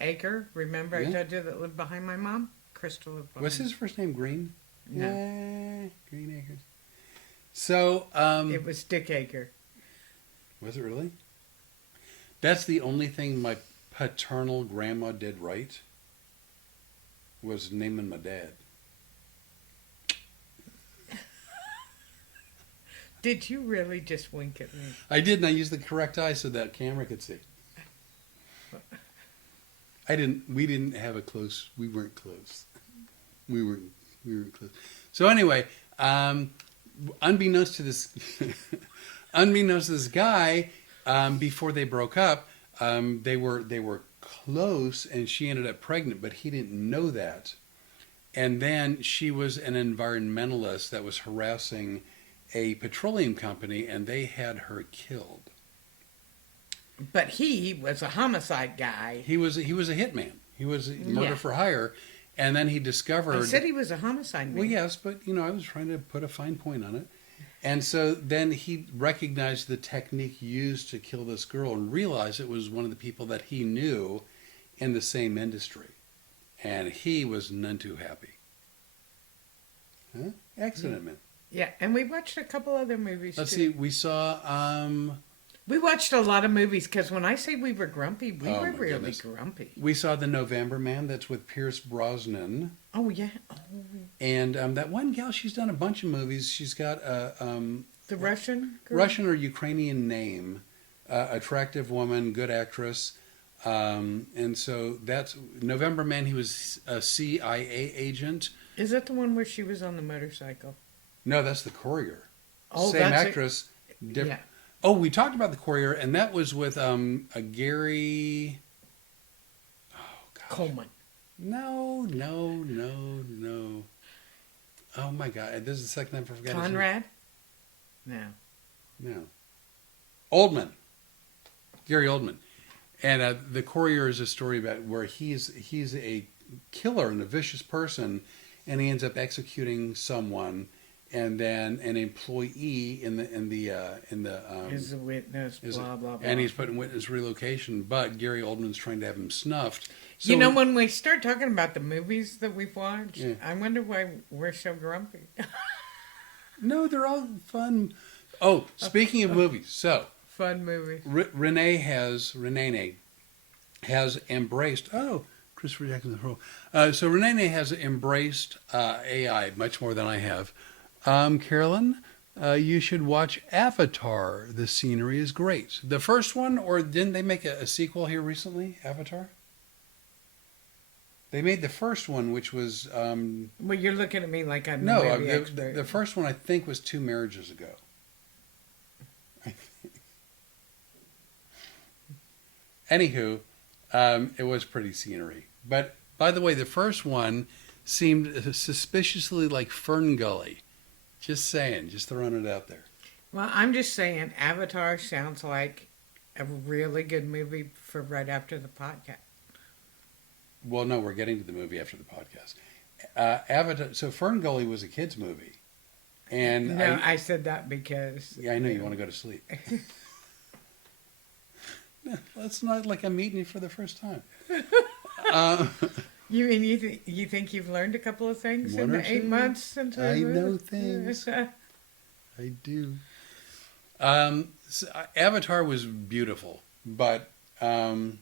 Aker. Remember I told you that lived behind my mom? Krista lived behind. Was his first name Green? No. Yeah, Green Acres. So, it was Dick Aker. was it really? That's the only thing my paternal grandma did right, was naming my dad. Did you really just wink at me? I did, and I used the correct eye so that camera could see. We didn't have a close, we weren't close. We weren't close. So anyway, unbeknownst to this, unbeknownst to this guy, before they broke up, they were close, and she ended up pregnant, but he didn't know that. And then she was an environmentalist that was harassing a petroleum company, and they had her killed. But he was a homicide guy. He was a hitman. He was murder for hire, and then he discovered. I said he was a homicide man. Well, yes, but I was trying to put a fine point on it. And so then he recognized the technique used to kill this girl and realized it was one of the people that he knew in the same industry, and he was none too happy. Huh? Accident Man. Yeah, and we watched a couple other movies. Let's too. see. We saw. We watched a lot of movies because when I say we were grumpy, we were really goodness. grumpy. We saw The November Man. That's with Pierce Brosnan. Oh yeah. Oh. And that one gal, she's done a bunch of movies. She's got a The Russian girl? Russian or Ukrainian name, attractive woman, good actress. And so that's November Man. He was a CIA agent. Is that the one where she was on the motorcycle? No, that's The Courier. Oh, Same that's actress. Yeah. Oh, we talked about the Courier, and that was with a Gary. Oh gosh. Coleman. No, no, no, no. Oh my God! This is the second time I forgot. Conrad? No. No. Oldman. Gary Oldman. And the Courier is a story about where he's a killer and a vicious person, and he ends up executing someone, and then an employee Is a witness, blah, blah, blah. and he's put in witness relocation. But Gary Oldman's trying to have him snuffed. So You know, when we start talking about the movies that we've watched, Yeah. I wonder why we're so grumpy. no, they're all fun. Oh, speaking of movies, so Fun movies. Rene has embraced. Oh, Christopher Jackson's role. So Rene has embraced AI much more than I have. Carolyn, you should watch Avatar. The scenery is great. The first one, or didn't they make a sequel here recently? Avatar. They made the first one, which was Well, you're looking at me like I'm no. the movie expert. The first one I think was 2 marriages ago. Anywho, it was pretty scenery. But by the way, the first one seemed suspiciously like Fern Gully. Just saying, just throwing it out there. Well, I'm just saying, Avatar sounds like a really good movie for right after the podcast. Well, no, we're getting to the movie after the podcast. Avatar. So Fern Gully was a kids' movie, and No, I said that because... yeah, I know you want to go to sleep. No, it's not like I'm meeting you for the first time. You mean you think you've learned a couple of things in One or the 8 two. months since I we know moved? things. I do. So Avatar was beautiful, but I don't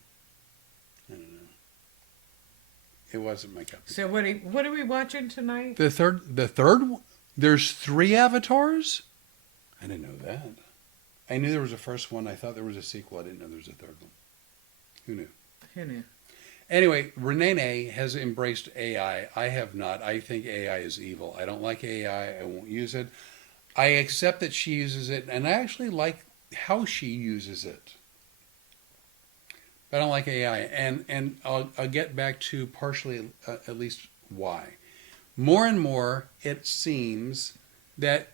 know. It wasn't my cup of tea. So what are we watching tonight? The third. There's 3 Avatars. I didn't know that. I knew there was a first one. I thought there was a sequel. I didn't know there was a third one. Who knew? Who knew? Anyway, Rene has embraced AI. I have not. I think AI is evil. I don't like AI. I won't use it. I accept that she uses it, and I actually like how she uses it. But I don't like AI, and I'll get back to partially at least why. More and more, it seems that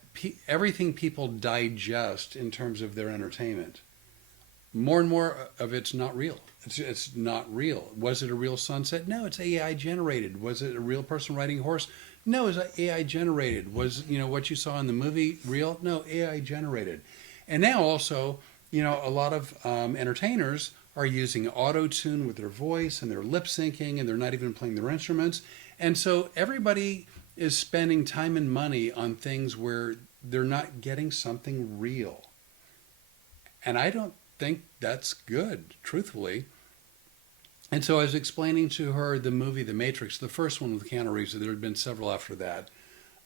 everything people digest in terms of their entertainment, more and more of it's not real. It's not real. Was it a real sunset? No, it's AI generated. Was it a real person riding a horse? No, it's AI generated. Was what you saw in the movie real? No, AI generated. And now also, a lot of entertainers are using auto-tune with their voice, and they're lip syncing, and they're not even playing their instruments. And so everybody is spending time and money on things where they're not getting something real. And I don't think that's good, truthfully. And so I was explaining to her the movie The Matrix, the first one with Keanu Reeves. There had been several after that.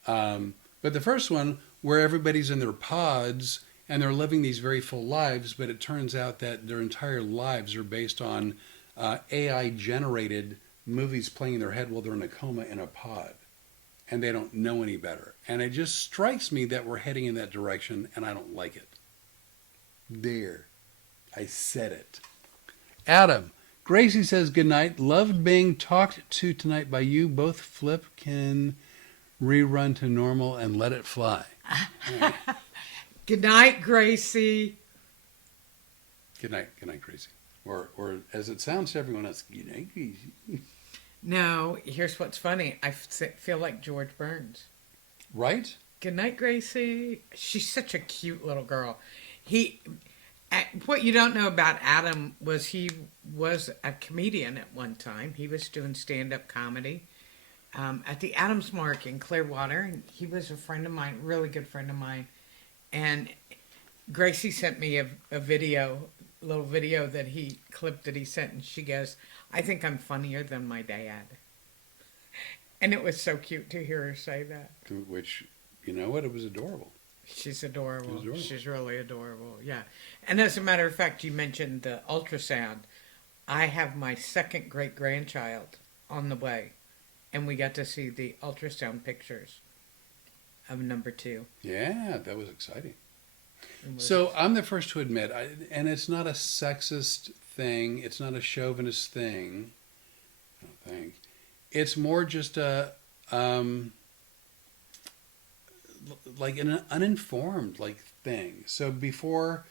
But the first one, where everybody's in their pods and they're living these very full lives, but it turns out that their entire lives are based on AI-generated movies playing in their head while they're in a coma in a pod. And they don't know any better. And it just strikes me that we're heading in that direction, and I don't like it. There. I said it. Adam. Gracie says, good night. Loved being talked to tonight by you. Both Flip can rerun to normal and let it fly. Right. Good night, Gracie. Good night, Gracie. Or as it sounds to everyone else, good night, Gracie. No, here's what's funny. I feel like George Burns. Right? Good night, Gracie. She's such a cute little girl. What you don't know about Adam was he was a comedian at one time. He was doing stand-up comedy at the Adams Mark in Clearwater. And he was a friend of mine, really good friend of mine. And Gracie sent me a little video that he clipped that he sent, and she goes, I think I'm funnier than my dad. And it was so cute to hear her say that. Which, you know what? It was adorable. She's adorable. Adorable. She's really adorable, yeah. And as a matter of fact, you mentioned the ultrasound. I have my second great-grandchild on the way, and we got to see the ultrasound pictures of number 2. Yeah, that was exciting. So I'm the first to admit, and it's not a sexist thing. It's not a chauvinist thing. I don't think. It's more just a like an uninformed like thing. So before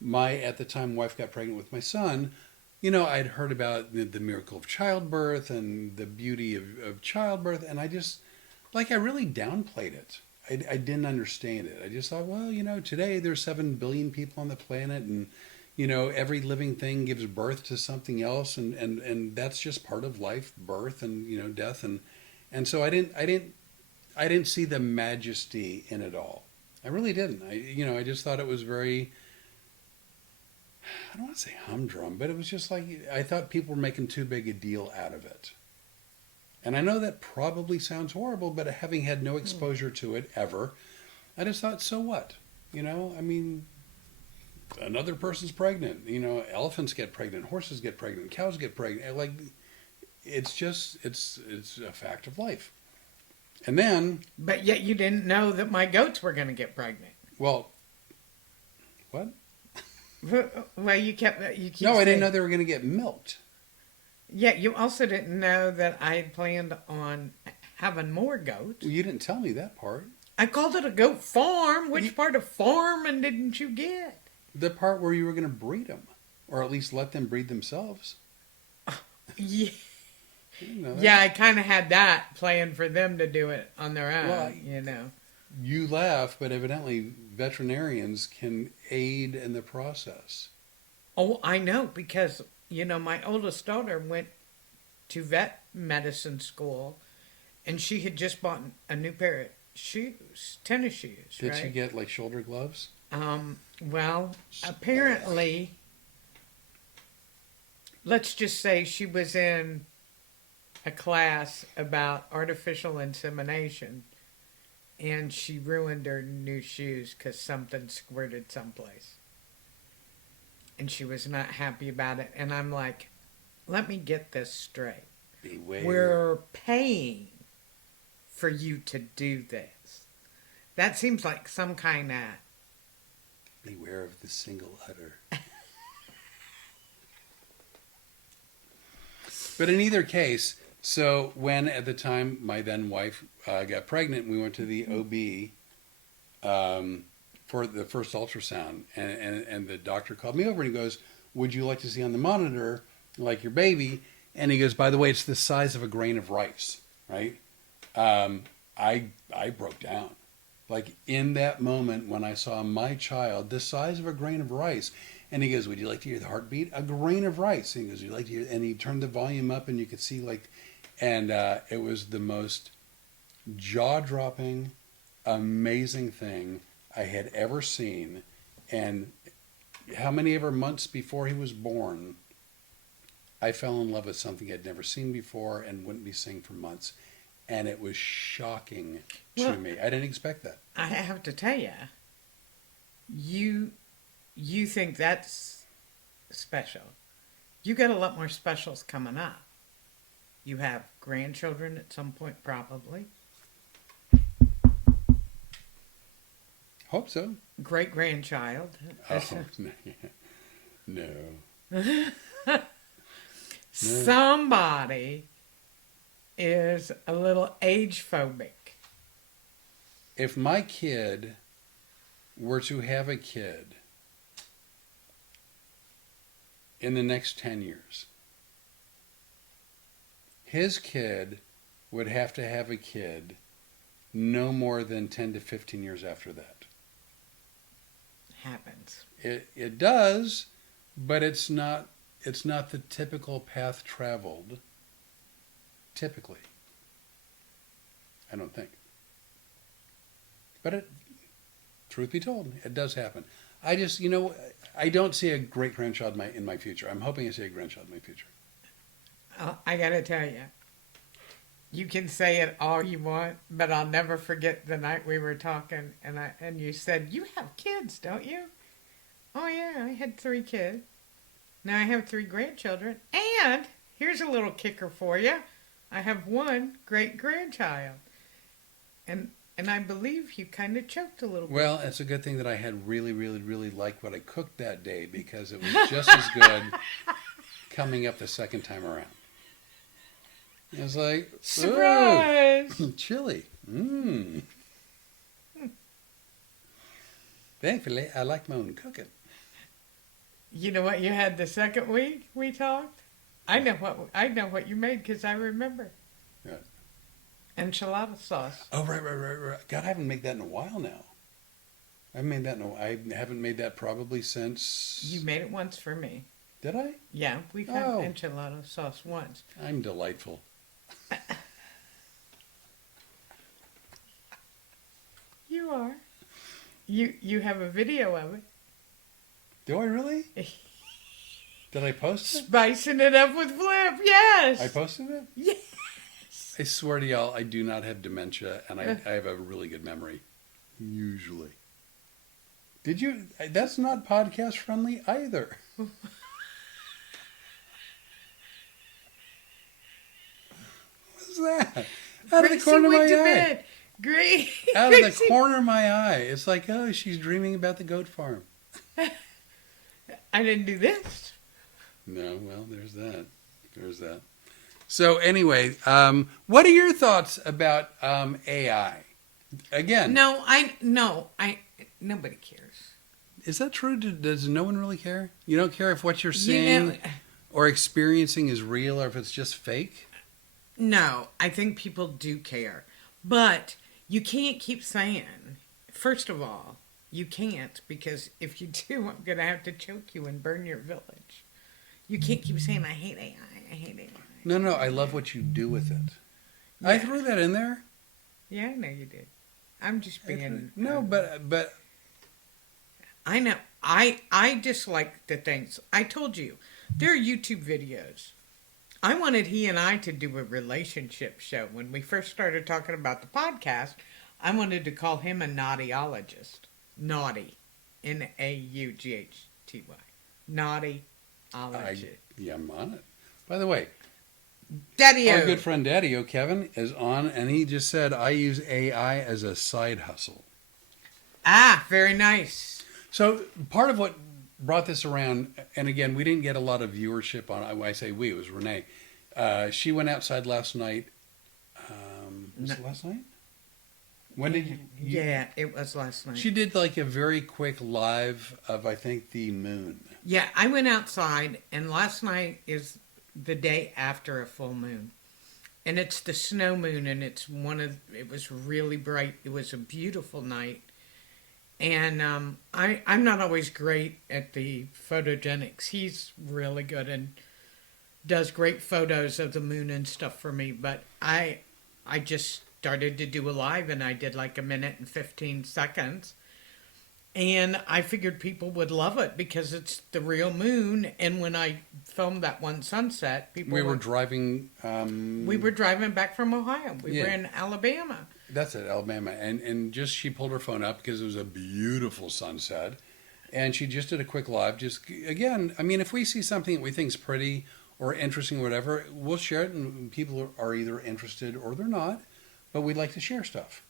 my at the time wife got pregnant with my son, I'd heard about the miracle of childbirth and the beauty of childbirth, and I really downplayed it. I didn't understand it. I just thought, well, today there's 7 billion people on the planet, and every living thing gives birth to something else, and that's just part of life, birth and death, and so I didn't see the majesty in it all. I really didn't. I just thought it was very, I don't want to say humdrum, but it was just like, I thought people were making too big a deal out of it. And I know that probably sounds horrible, but having had no exposure to it ever, I just thought, so what? Another person's pregnant. Elephants get pregnant, horses get pregnant, cows get pregnant. Like, it's a fact of life. And then... But yet you didn't know that my goats were going to get pregnant. Well, what? Well, you keep No, saying, I didn't know they were going to get milked. Yeah, you also didn't know that I had planned on having more goats. Well, you didn't tell me that part. I called it a goat farm. Which part of farming didn't you get? The part where you were going to breed them, or at least let them breed themselves. Yeah. That. Yeah, I kind of had that planned for them to do it on their own, Well, You laugh, but evidently veterinarians can aid in the process. Oh, I know, because, my oldest daughter went to vet medicine school, and she had just bought a new pair of shoes, tennis shoes, Did right? she get, like, shoulder gloves? Well, apparently, let's just say she was in a class about artificial insemination, and she ruined her new shoes because something squirted someplace. And she was not happy about it. And I'm like, let me get this straight. Beware. We're paying for you to do this. That seems like some kind of... Beware of the single udder. But in either case, so when at the time my then wife got pregnant, we went to the OB for the first ultrasound, and the doctor called me over and he goes, "Would you like to see on the monitor like your baby?" And he goes, "By the way, it's the size of a grain of rice," right? I broke down. Like in that moment when I saw my child the size of a grain of rice, and he goes, "Would you like to hear the heartbeat? A grain of rice." And he goes, "Would you like to hear?" And he turned the volume up, and you could see and it was the most jaw-dropping, amazing thing I had ever seen. And how many ever months before he was born, I fell in love with something I'd never seen before and wouldn't be seeing for months. And it was shocking to me. I didn't expect that. I have to tell you, you think that's special. You got a lot more specials coming up. You have grandchildren at some point, probably. Hope so. Great-grandchild. Oh, no. Somebody is a little age phobic. If my kid were to have a kid in the next 10 years, his kid would have to have a kid no more than 10 to 15 years after that. Happens. It does, but it's not the typical path traveled. Typically, I don't think. But truth be told, it does happen. I just, I don't see a great grandchild in my future. I'm hoping I see a grandchild in my future. I gotta tell you, you can say it all you want, but I'll never forget the night we were talking, and you said, "You have kids, don't you?" "Oh yeah, I had 3 kids. Now I have 3 grandchildren, and here's a little kicker for you: I have 1 great grandchild." And and I believe you kind of choked a little bit. Well, it's a good thing that I had really, really, really liked what I cooked that day because it was just as good coming up the second time around. It was like, Surprise! ooh, chili. Mmm. Thankfully, I like my own cooking. You know what you had the second week we talked? I know what you made because I remember. Right. Enchilada sauce. Oh, right. God, I haven't made that in a while now. I haven't made that probably since. You made it once for me. Did I? Yeah, we've had enchilada sauce once. I'm delightful. You are. You have a video of it. Do I really? Did I post it? Spicing it up with Flip, yes. I posted it? Yes. I swear to y'all, I do not have dementia, and I have a really good memory. Usually. Did you? That's not podcast friendly either. What's that? Out of the corner of my eye. Great. Out of the corner of my eye. It's like, oh, she's dreaming about the goat farm. I didn't do this. No, well, there's that. There's that. So anyway, what are your thoughts about AI? Again, nobody cares. Is that true? Does no one really care? You don't care if what you're seeing or experiencing is real or if it's just fake? No, I think people do care. But you can't keep saying, first of all, you can't, because if you do, I'm going to have to choke you and burn your village. You can't keep saying, I hate AI, I hate AI. No, I love what you do with it. Yeah. I threw that in there. Yeah, I know you did. I'm just being... No, but... I know. I dislike the things. I told you, there are YouTube videos. I wanted he and I to do a relationship show. When we first started talking about the podcast, I wanted to call him a naughtyologist. Naughty. Naughty. Naughtyologist. Yeah, I'm on it. By the way, Daddy-o. our good friend Daddy-o, Kevin, is on, and he just said, I use AI as a side hustle. Ah, very nice. So part of what brought this around, and again, we didn't get a lot of viewership on it. When I say we, it was Renee. She went outside last night. Was it last night? When did you? Yeah, it was last night. She did like a very quick live of, I think, the moon. Yeah, I went outside, and last night is the day after a full moon. And it's the snow moon, and it was really bright. It was a beautiful night. And I'm not always great at the photogenics. He's really good and does great photos of the moon and stuff for me. But I just started to do a live, and I did like 1 minute and 15 seconds. And I figured people would love it because it's the real moon. And when I filmed that one sunset, we were driving back from Ohio. We were in Alabama. That's it, Alabama. And just she pulled her phone up because it was a beautiful sunset. And she just did a quick live. Just, again, I mean, if we see something that we think is pretty or interesting or whatever, we'll share it. And people are either interested or they're not. But we'd like to share stuff.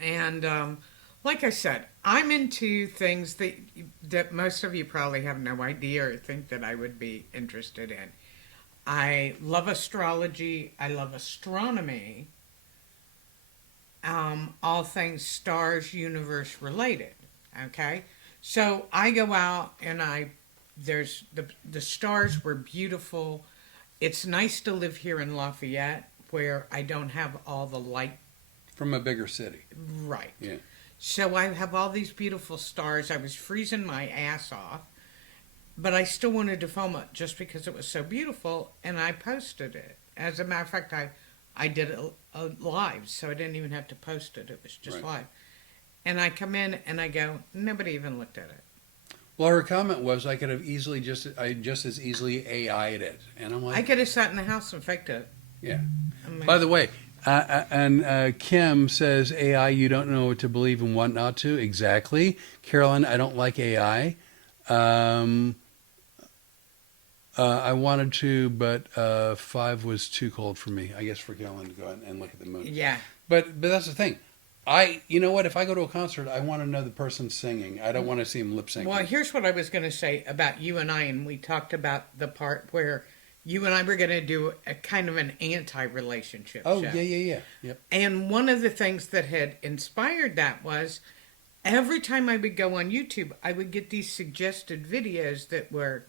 And like I said, I'm into things that most of you probably have no idea or think that I would be interested in. I love astrology. I love astronomy. All things stars, universe related. Okay? So I go out and there's the stars were beautiful. It's nice to live here in Lafayette where I don't have all the light. From a bigger city. Right. Yeah. So I have all these beautiful stars. I was freezing my ass off, but I still wanted to film it just because it was so beautiful, and I posted it. As a matter of fact, I did a live, so I didn't even have to post it. It was just live. And I come in and I go, nobody even looked at it. Well, her comment was, I could have just as easily AI'd it. And I'm like... I could have sat in the house and faked it. Yeah. By the way, and Kim says, AI, you don't know what to believe and what not to. Exactly. Carolyn, I don't like AI. I wanted to, but 5 was too cold for me. I guess for Carolyn to go out and look at the moon. Yeah. But that's the thing. You know what? If I go to a concert, I want to know the person singing. I don't want to see him lip syncing. Well, here's what I was going to say about you and I, and we talked about the part where you and I were going to do a kind of an anti-relationship Oh, show. yeah. Yep. And one of the things that had inspired that was every time I would go on YouTube, I would get these suggested videos that were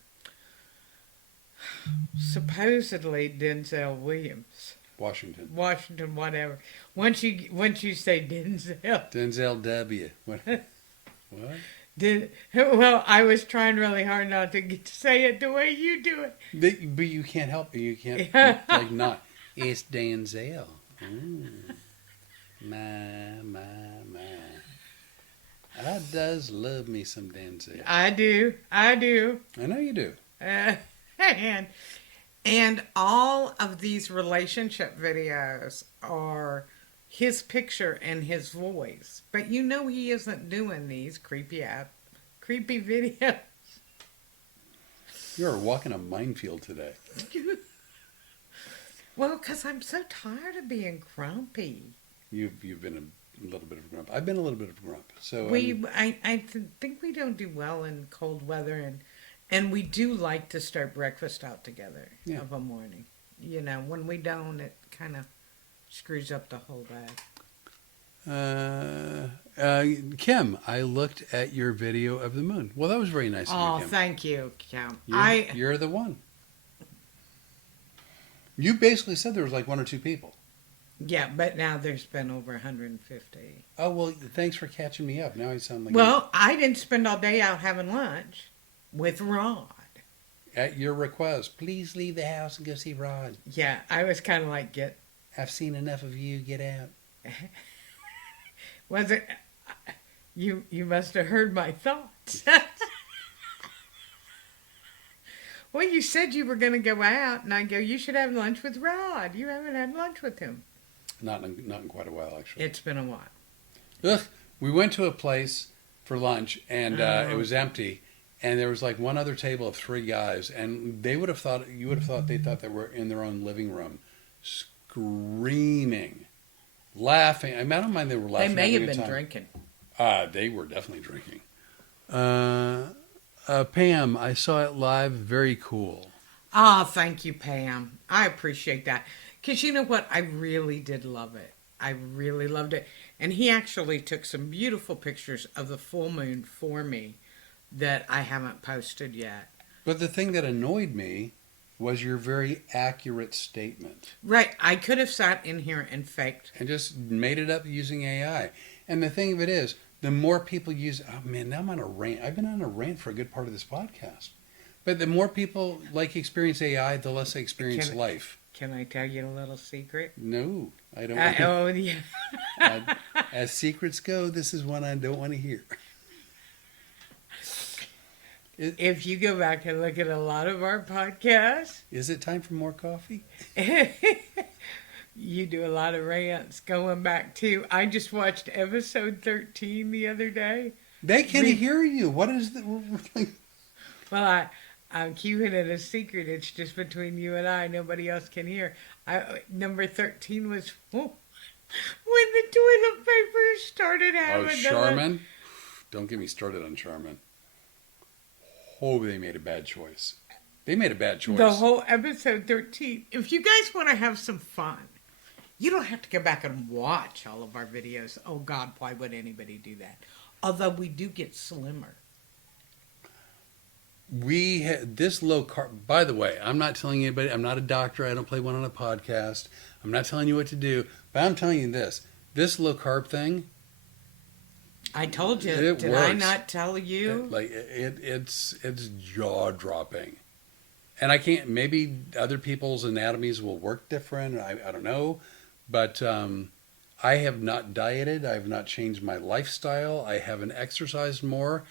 supposedly Denzel Williams. Washington, whatever. Once you say Denzel. Denzel W. What? Well, I was trying really hard not to get to say it the way you do it. But you can't help it. You can't like not. It's Denzel. Ooh. My. I does love me some Denzel. I do. I know you do. And all of these relationship videos are his picture and his voice. But you know he isn't doing these creepy videos. You're walking a minefield today. Well, because I'm so tired of being grumpy. You've been a little bit of a grump. I've been a little bit of a grump. So I think we don't do well in cold weather, and we do like to start breakfast out together of a morning. You know, when we don't, it kind of screws up the whole day. Kim, I looked at your video of the moon. Well, that was very nice of you, Kim. Thank you, Kim. You're the one. You basically said there was like one or two people. Yeah, but now there's been over 150. Oh, well, thanks for catching me up. Now I sound like... Well, I didn't spend all day out having lunch with Rod. At your request, please leave the house and go see Rod. Yeah, I was kind of like, I've seen enough of you. Get out. Was it... You must have heard my thoughts. Well, you said you were going to go out, and I go, you should have lunch with Rod. You haven't had lunch with him. Not in quite a while, actually. It's been a while. Ugh. We went to a place for lunch, and it was empty, and there was like one other table of three guys, and you would have thought they were in their own living room, screaming, laughing. I don't mind they were laughing. They may have been drinking. They were definitely drinking. Pam, I saw it live. Very cool. Thank you, Pam. I appreciate that. Because you know what? I really did love it. I really loved it. And he actually took some beautiful pictures of the full moon for me that I haven't posted yet. But the thing that annoyed me was your very accurate statement. Right. I could have sat in here and faked. And just made it up using AI. And the thing of it is, the more people use... Oh, man, now I'm on a rant. I've been on a rant for a good part of this podcast. But the more people experience AI, the less they experience life. Can I tell you a little secret? No, I don't. Yeah. As secrets go, this is one I don't want to hear. If you go back and look at a lot of our podcasts... Is it time for more coffee? You do a lot of rants going back to... I just watched episode 13 the other day. They can't hear you. What is the... Well, I'm keeping it a secret. It's just between you and I. Nobody else can hear. Number 13 was when the toilet paper started having... Oh, Charmin? Don't get me started on Charmin. Oh, they made a bad choice. They made a bad choice. The whole episode 13. If you guys want to have some fun, you don't have to go back and watch all of our videos. Oh, God, why would anybody do that? Although we do get slimmer. We had this low carb. By the way, I'm not telling anybody. I'm not a doctor. I don't play one on a podcast. I'm not telling you what to do. But I'm telling you this. This low carb thing. I told you. It Did works. I not tell you? It's jaw dropping, and I can't. Maybe other people's anatomies will work different. I don't know, but I have not dieted. I have not changed my lifestyle. I haven't exercised more.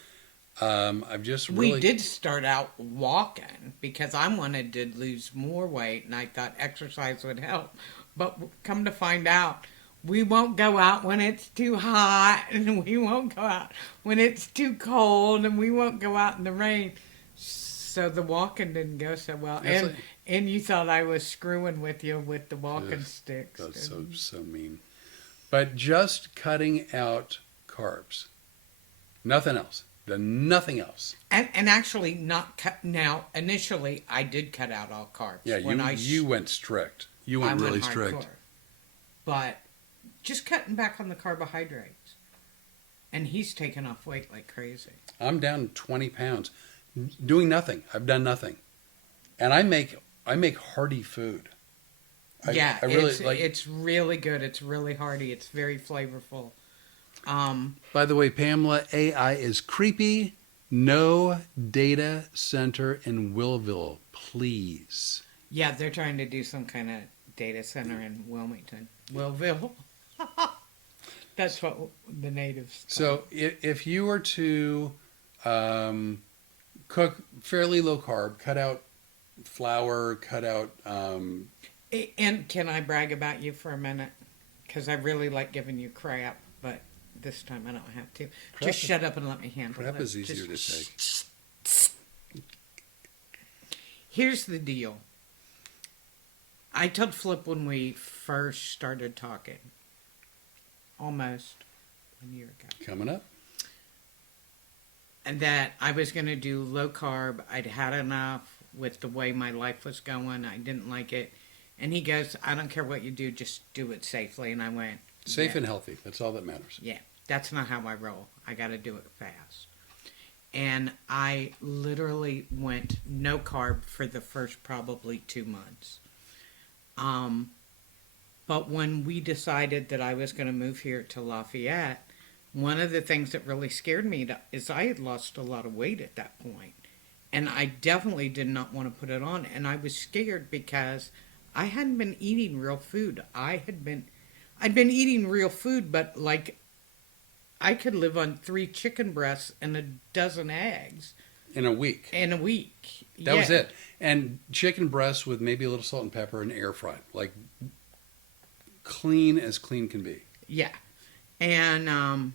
I've just really... We did start out walking because I wanted to lose more weight and I thought exercise would help. But come to find out, we won't go out when it's too hot and we won't go out when it's too cold and we won't go out in the rain. So the walking didn't go so well. And you thought I was screwing with you with the walking sticks. That's so mean. But just cutting out carbs. Nothing else. Nothing else. And actually not cut. Now, initially, I did cut out all carbs. Yeah, you went strict. You went really strict. Hardcore. But just cutting back on the carbohydrates. And he's taken off weight like crazy. I'm down 20 pounds. Doing nothing. I've done nothing. And I make hearty food. I really it's really good. It's really hearty. It's very flavorful. By the way, Pamela, AI is creepy. No data center in Willville, please. Yeah, they're trying to do some kind of data center in Wilmington. Willville. That's what the natives call So if you were to cook fairly low carb, cut out flour, cut out... And can I brag about you for a minute? Because I really like giving you crap, but this time I don't have to. Just shut up and let me handle it. Crap is easier to take. Here's the deal. I told Flip when we first started talking, almost 1 year ago, Coming up. and that I was going to do low carb. I'd had enough with the way my life was going. I didn't like it. And he goes, I don't care what you do, just do it safely. And I went, Safe and healthy. That's all that matters. yeah, that's not how I roll. I got to do it fast. And I literally went no carb for the first probably 2 months. But when we decided that I was going to move here to Lafayette, one of the things that really scared me is I had lost a lot of weight at that point. And I definitely did not want to put it on. And I was scared because I hadn't been eating real food. I'd been eating real food, but like I could live on 3 chicken breasts and a dozen eggs In a week. That was it. And chicken breasts with maybe a little salt and pepper and air fried. Like clean as clean can be. Yeah. And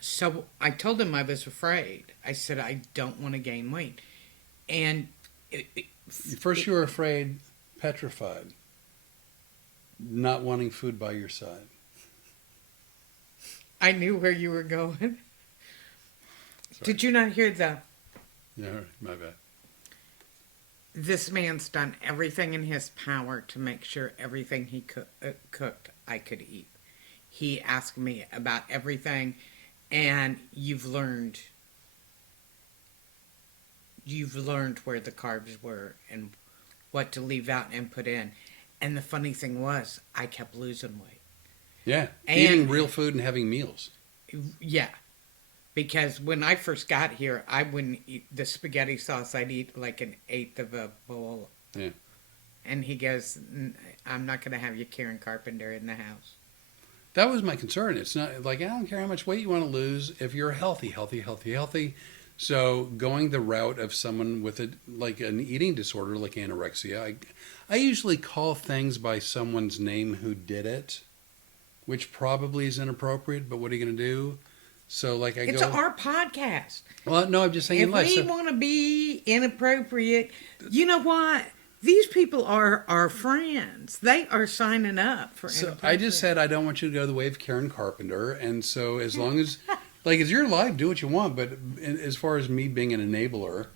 so I told him I was afraid. I said, I don't want to gain weight. And First you were afraid, petrified, not wanting food by your side. I knew where you were going. Sorry. Did you not hear Yeah, my bad. this man's done everything in his power to make sure everything he cooked I could eat. He asked me about everything, and you've learned where the carbs were and what to leave out and put in. And the funny thing was, I kept losing weight. Yeah, And- eating real food and having meals. Yeah. Because when I first got here, I wouldn't eat the spaghetti sauce. I'd eat like 1/8 of a bowl. Yeah. And he goes, I'm not going to have you Karen Carpenter in the house. That was my concern. It's not like, I don't care how much weight you want to lose if you're healthy. So going the route of someone with like an eating disorder, like anorexia, I usually call things by someone's name who did it, which probably is inappropriate, but what are you going to do? So like It's our podcast. Well, no, I'm just saying If in life. we want to be inappropriate, you know what? These people are our friends. They are signing up for So inappropriate. I just said I don't want you to go the way of Karen Carpenter, and so as long as, like, it's your life, do what you want. But as far as me being an enabler,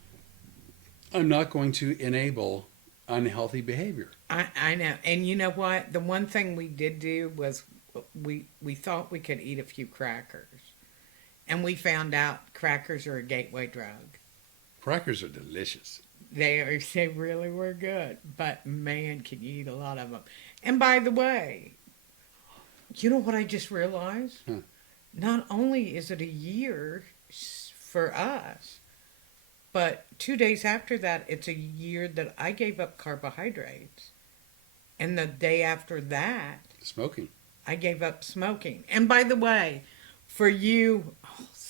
I'm not going to enable unhealthy behavior. I know. And you know what? The one thing we did do was we thought we could eat a few crackers. And we found out crackers are a gateway drug. Crackers are delicious. They really were good. But man, can you eat a lot of them. And by the way, you know what I just realized? Huh. Not only is it a year for us, but 2 days after that, it's a year that I gave up carbohydrates. And the day after that, Smoking. I gave up smoking. And by the way, for you,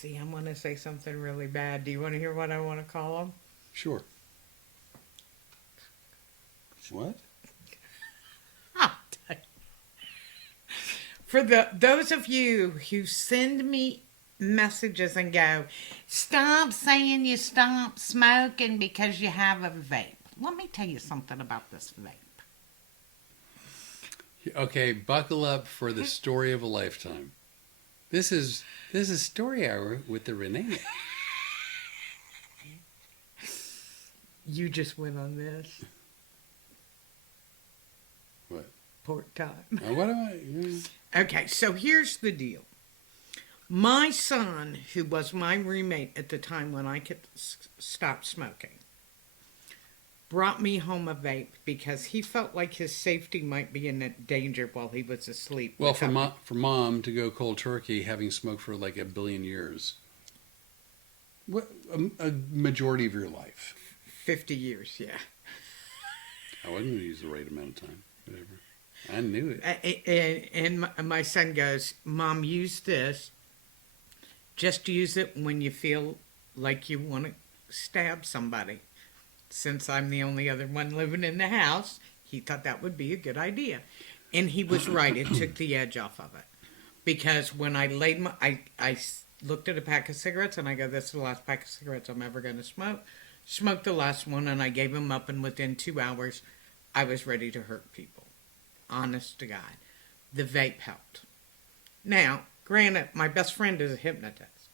I'm going to say something really bad. Do you want to hear what I want to call them? Sure. What? For those of you who send me messages and go, stop saying you stop smoking because you have a vape. Let me tell you something about this vape. Okay, buckle up for the story of a lifetime. This is Story Hour with the Rene. You just went on this. What? Pork time. What am I? Okay, so here's the deal. My son, who was my roommate at the time when I could stop smoking, brought me home a vape because he felt like his safety might be in danger while he was asleep. Well, for mom to go cold turkey, having smoked for like 1 billion years, what a majority of your life. 50 years, yeah. I wasn't going to use the right amount of time. Whatever. I knew it. And my son goes, Mom, use this. Just use it when you feel like you want to stab somebody. Since I'm the only other one living in the house, he thought that would be a good idea. And he was right. It took the edge off of it. Because when I laid I looked at a pack of cigarettes and I go, this is the last pack of cigarettes I'm ever going to smoke. Smoked the last one and I gave him up, and within 2 hours, I was ready to hurt people. Honest to God. The vape helped. Now, granted, my best friend is a hypnotist.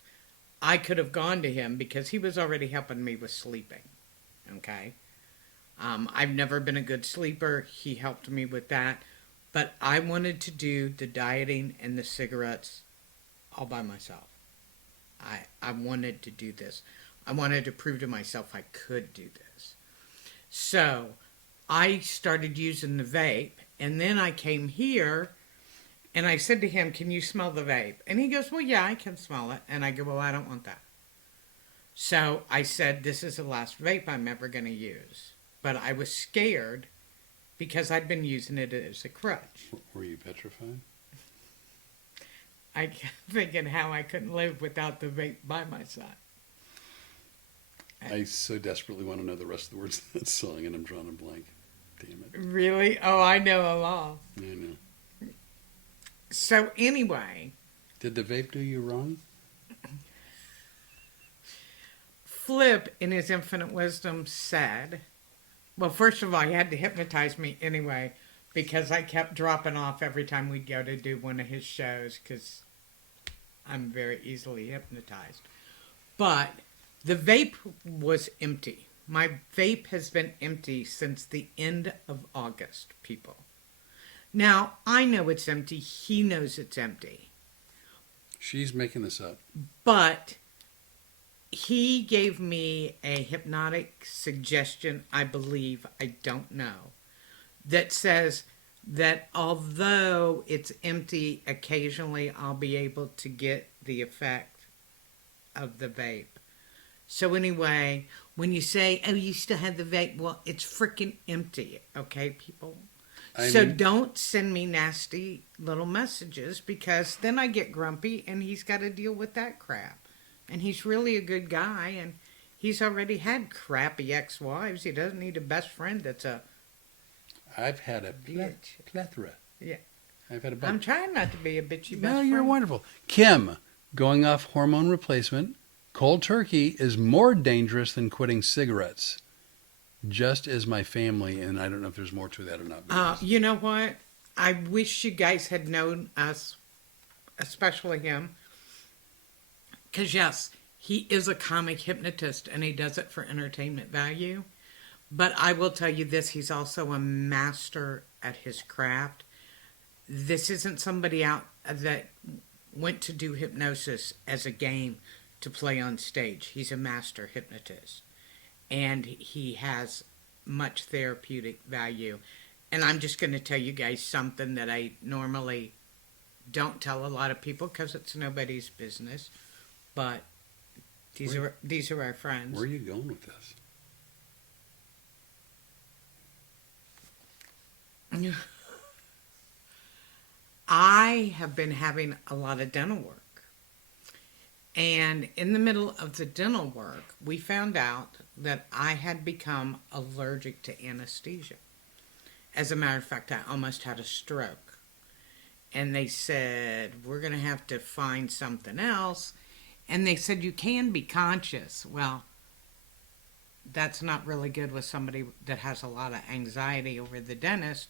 I could have gone to him because he was already helping me with sleeping. Okay? I've never been a good sleeper. He helped me with that. But I wanted to do the dieting and the cigarettes all by myself. I wanted to do this. I wanted to prove to myself I could do this. So I started using the vape, and then I came here and I said to him, can you smell the vape? And he goes, well, yeah, I can smell it. And I go, well, I don't want that. So I said, this is the last vape I'm ever going to use. But I was scared because I'd been using it as a crutch. Were you petrified? I kept thinking how I couldn't live without the vape by my side. I so desperately want to know the rest of the words of that song, and I'm drawing a blank. Damn it. Really? Oh, I know them all. I know. So anyway. Did the vape do you wrong? Flip, in his infinite wisdom, said, well, first of all, he had to hypnotize me anyway because I kept dropping off every time we'd go to do one of his shows because I'm very easily hypnotized. But the vape was empty. My vape has been empty since the end of August, people. Now, I know it's empty. He knows it's empty. She's making this up. But he gave me a hypnotic suggestion, I believe, I don't know, that says that although it's empty, occasionally I'll be able to get the effect of the vape. So anyway, when you say, oh, you still have the vape, well, it's freaking empty, okay, people? So don't send me nasty little messages because then I get grumpy and he's got to deal with that crap. And he's really a good guy and he's already had crappy ex-wives. He doesn't need a best friend that's a... I've had a plethora. Yeah. I've had a bunch. I'm trying not to be a bitchy best friend. No, you're wonderful. Kim, going off hormone replacement, cold turkey is more dangerous than quitting cigarettes. Just as my family, and I don't know if there's more to that or not. You know what? I wish you guys had known us, especially him. Because, yes, he is a comic hypnotist, and he does it for entertainment value. But I will tell you this, he's also a master at his craft. This isn't somebody out that went to do hypnosis as a game to play on stage. He's a master hypnotist. And he has much therapeutic value. And I'm just going to tell you guys something that I normally don't tell a lot of people because it's nobody's business. But these are our friends. Where are you going with this? I have been having a lot of dental work. And in the middle of the dental work, we found out that I had become allergic to anesthesia. As a matter of fact, I almost had a stroke. And they said, we're going to have to find something else. And they said, you can be conscious. Well, that's not really good with somebody that has a lot of anxiety over the dentist.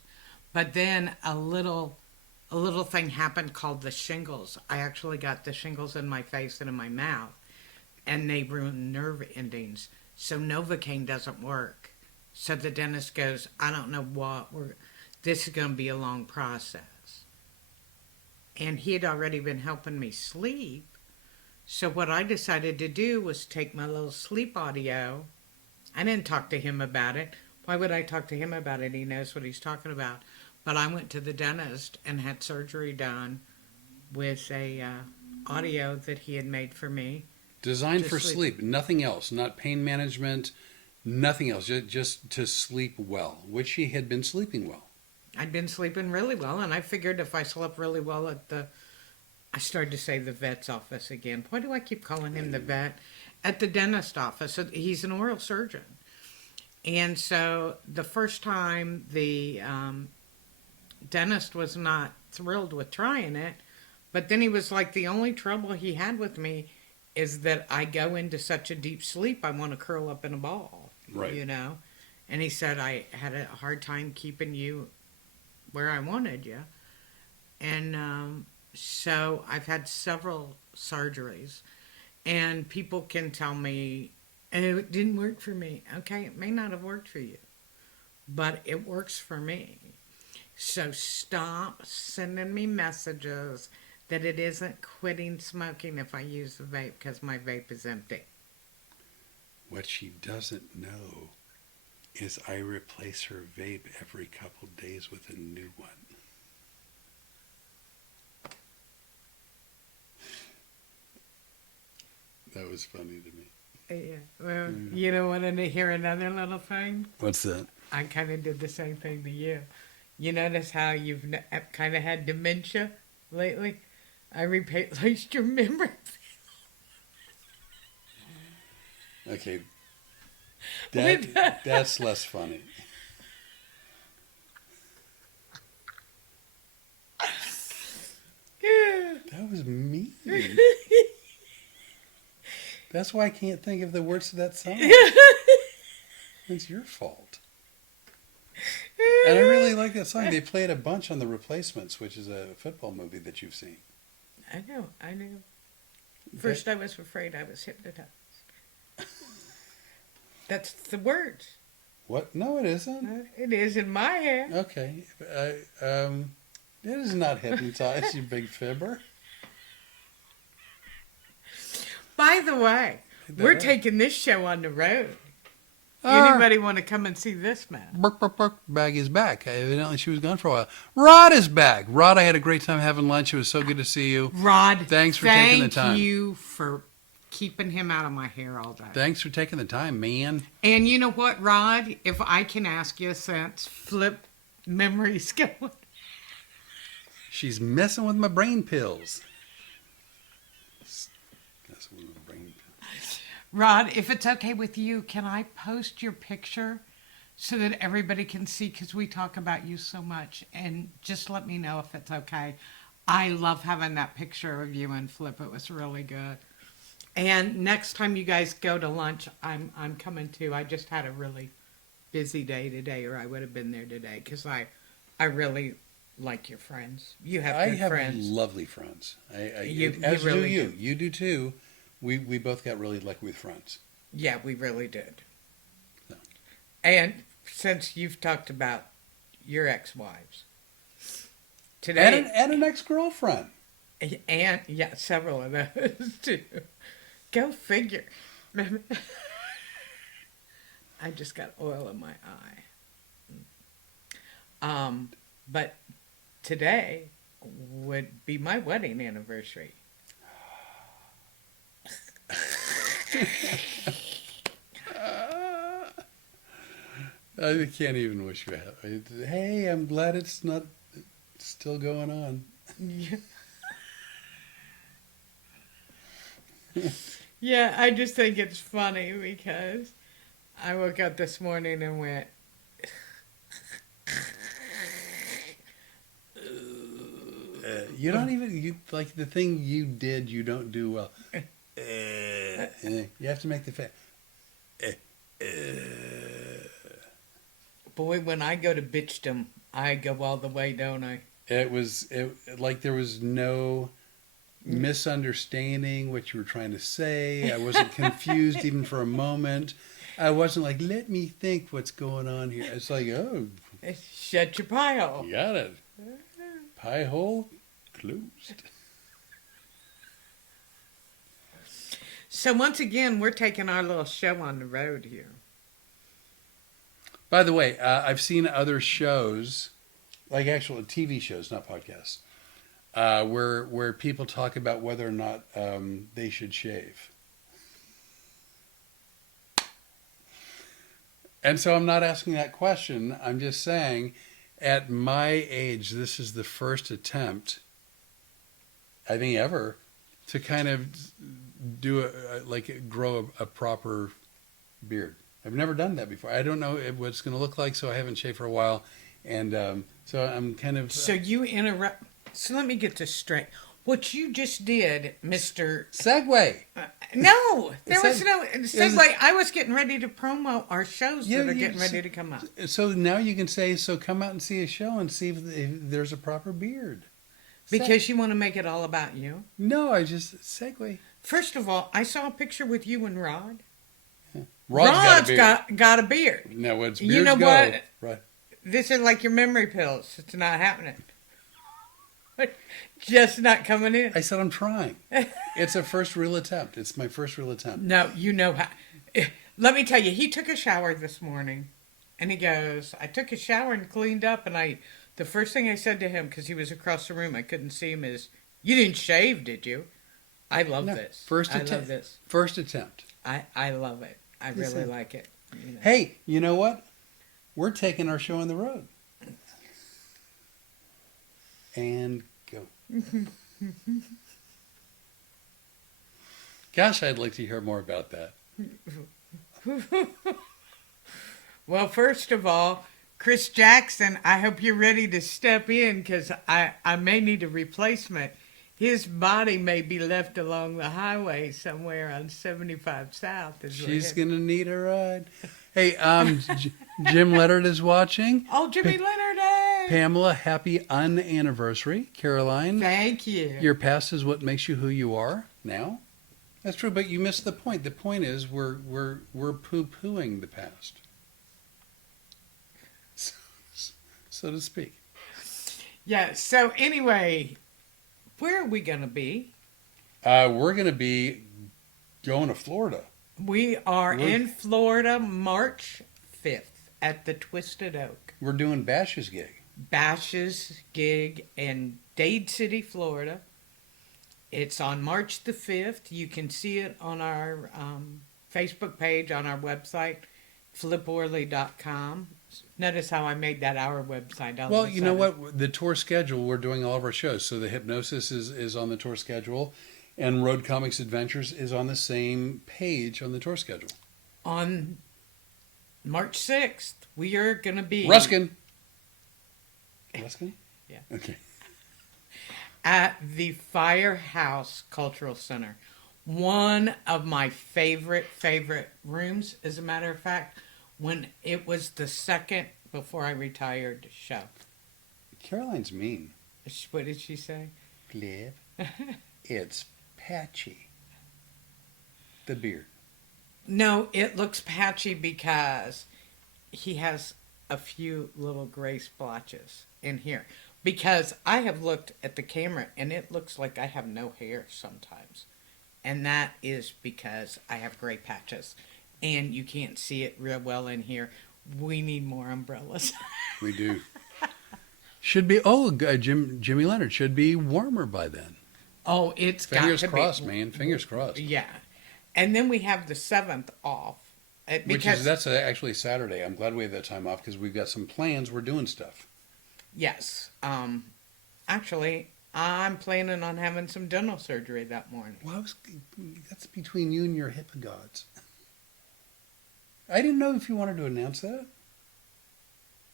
But then a little thing happened called the shingles. I actually got the shingles in my face and in my mouth, and they ruined nerve endings. So Novocaine doesn't work. So the dentist goes, I don't know this is going to be a long process. And he had already been helping me sleep. So what I decided to do was take my little sleep audio. I didn't talk to him about it. Why would I talk to him about it? He knows what he's talking about. But I went to the dentist and had surgery done with a audio that he had made for me. Designed for sleep, nothing else, not pain management, nothing else, just to sleep well, which he had been sleeping well. I'd been sleeping really well, and I figured if I slept really well I started to say the vet's office again. Why do I keep calling him the vet? At the dentist office. He's an oral surgeon. And so the first time the dentist was not thrilled with trying it, but then he was like, the only trouble he had with me is that I go into such a deep sleep, I want to curl up in a ball, right? You know? And he said, I had a hard time keeping you where I wanted you. And so I've had several surgeries, and people can tell me, and it didn't work for me. Okay, it may not have worked for you, but it works for me. So stop sending me messages that it isn't quitting smoking if I use the vape, because my vape is empty. What she doesn't know is I replace her vape every couple days with a new one. That was funny to me. Yeah. Well, you don't want to hear another little thing? What's that? I kind of did the same thing to you. You notice how you've kind of had dementia lately? I replaced your memory. Okay. That's less funny. That was mean. That's why I can't think of the words to that song. It's your fault. And I really like that song. They play it a bunch on The Replacements, which is a football movie that you've seen. I know. First I was afraid I was hypnotized. That's the words. What? No, it isn't. It is in my head. Okay. It is not hypnotized, you big fibber. By the way, we're taking this show on the road. Anybody want to come and see this man? Burk, burk, burk. Bag is back. Evidently, she was gone for a while. Rod is back. Rod, I had a great time having lunch. It was so good to see you. Rod, thanks for taking the time. Thank you for keeping him out of my hair all day. Thanks for taking the time, man. And you know what, Rod? If I can ask you since Flip memory's going. She's messing with my brain pills. Rod, if it's okay with you, can I post your picture so that everybody can see? Because we talk about you so much. And just let me know if it's okay. I love having that picture of you and Flip. It was really good. And next time you guys go to lunch, I'm coming too. I just had a really busy day today, or I would have been there today, because I really like your friends. You have good friends. I have lovely friends. You as really do you. You do too. We both got really lucky with friends. Yeah, we really did. So. And since you've talked about your ex-wives today, and an ex-girlfriend, and yeah, several of those too. Go figure. I just got oil in my eye. But today would be my wedding anniversary. I can't even wish you happy. Hey, I'm glad it's not still going on. Yeah, I just think it's funny because I woke up this morning and went, you don't even, like the thing you did, you don't do well. You have to make the face. Boy, when I go to bitchdom, I go all the way, don't I? Like there was no misunderstanding what you were trying to say. I wasn't confused even for a moment. I wasn't like, let me think what's going on here. It's like, oh, Shut your pie hole. you got it. Pie hole closed. So once again, we're taking our little show on the road here. By the way, I've seen other shows, like actual TV shows, not podcasts, where people talk about whether or not they should shave. And so I'm not asking that question. I'm just saying, at my age, this is the first attempt, I think ever, to kind of do grow a proper beard. I've never done that before. I don't know what it's going to look like, so I haven't shaved for a while, and so I'm kind of. So you interrupt. So let me get this straight. What you just did, Mister. Segue. No, there was no segue. I was getting ready to promo our shows that are getting ready to come out. So now you can say, so come out and see a show and see if there's a proper beard. Because you want to make it all about you? No, I just segue. First of all, I saw a picture with you and Rod. Rod's got a beard. No, what's beards You know go. what? Right. This is like your memory pills. It's not happening. Just not coming in. I said I'm trying. It's a first real attempt. It's my first real attempt. No, you know how. Let me tell you, he took a shower this morning, and he goes, I took a shower and cleaned up, and the first thing I said to him, because he was across the room, I couldn't see him, is, you didn't shave, did you? I love this. First I attempt. love this. First attempt. I love it. I really like it. You know. Hey, you know what? We're taking our show on the road. And go. Gosh, I'd like to hear more about that. Well, first of all, Chris Jackson, I hope you're ready to step in because I may need a replacement. His body may be left along the highway somewhere on 75 South. She's going to need a ride. Hey, Jim Leonard is watching. Oh, Jimmy Leonard, hey! Pamela, happy unanniversary. Caroline. Thank you. Your past is what makes you who you are now. That's true, but you missed the point. The point is we're poo-pooing the past. So to speak. Yeah, so anyway, where are we going to be? We're going to be going to Florida. We are in Florida March 5th at the Twisted Oak. We're doing Bash's gig. Bash's gig in Dade City, Florida. It's on March the 5th. You can see it on our Facebook page, on our website, fliporley.com. Notice how I made that our website. Well, you know what? The tour schedule, we're doing all of our shows. So the Hypnosis is on the tour schedule, and Road Comics Adventures is on the same page on the tour schedule. On March 6th, we are going to be... Ruskin? Ruskin? Yeah. Okay. At the Firehouse Cultural Center. One of my favorite rooms, as a matter of fact, when it was the second before I retired show. Caroline's mean. What did she say? Liv, it's patchy. The beard. No, it looks patchy because he has a few little gray splotches in here. Because I have looked at the camera and it looks like I have no hair sometimes. And that is because I have gray patches. And you can't see it real well in here. We need more umbrellas. We do. Should be, Jimmy Leonard should be warmer by then. Oh, it's Fingers got to crossed, be. man. Fingers crossed. Yeah. And then we have the 7th off. That's actually Saturday. I'm glad we have that time off because we've got some plans. We're doing stuff. Yes. Actually, I'm planning on having some dental surgery that morning. Well, that's between you and your hypnagods. I didn't know if you wanted to announce that.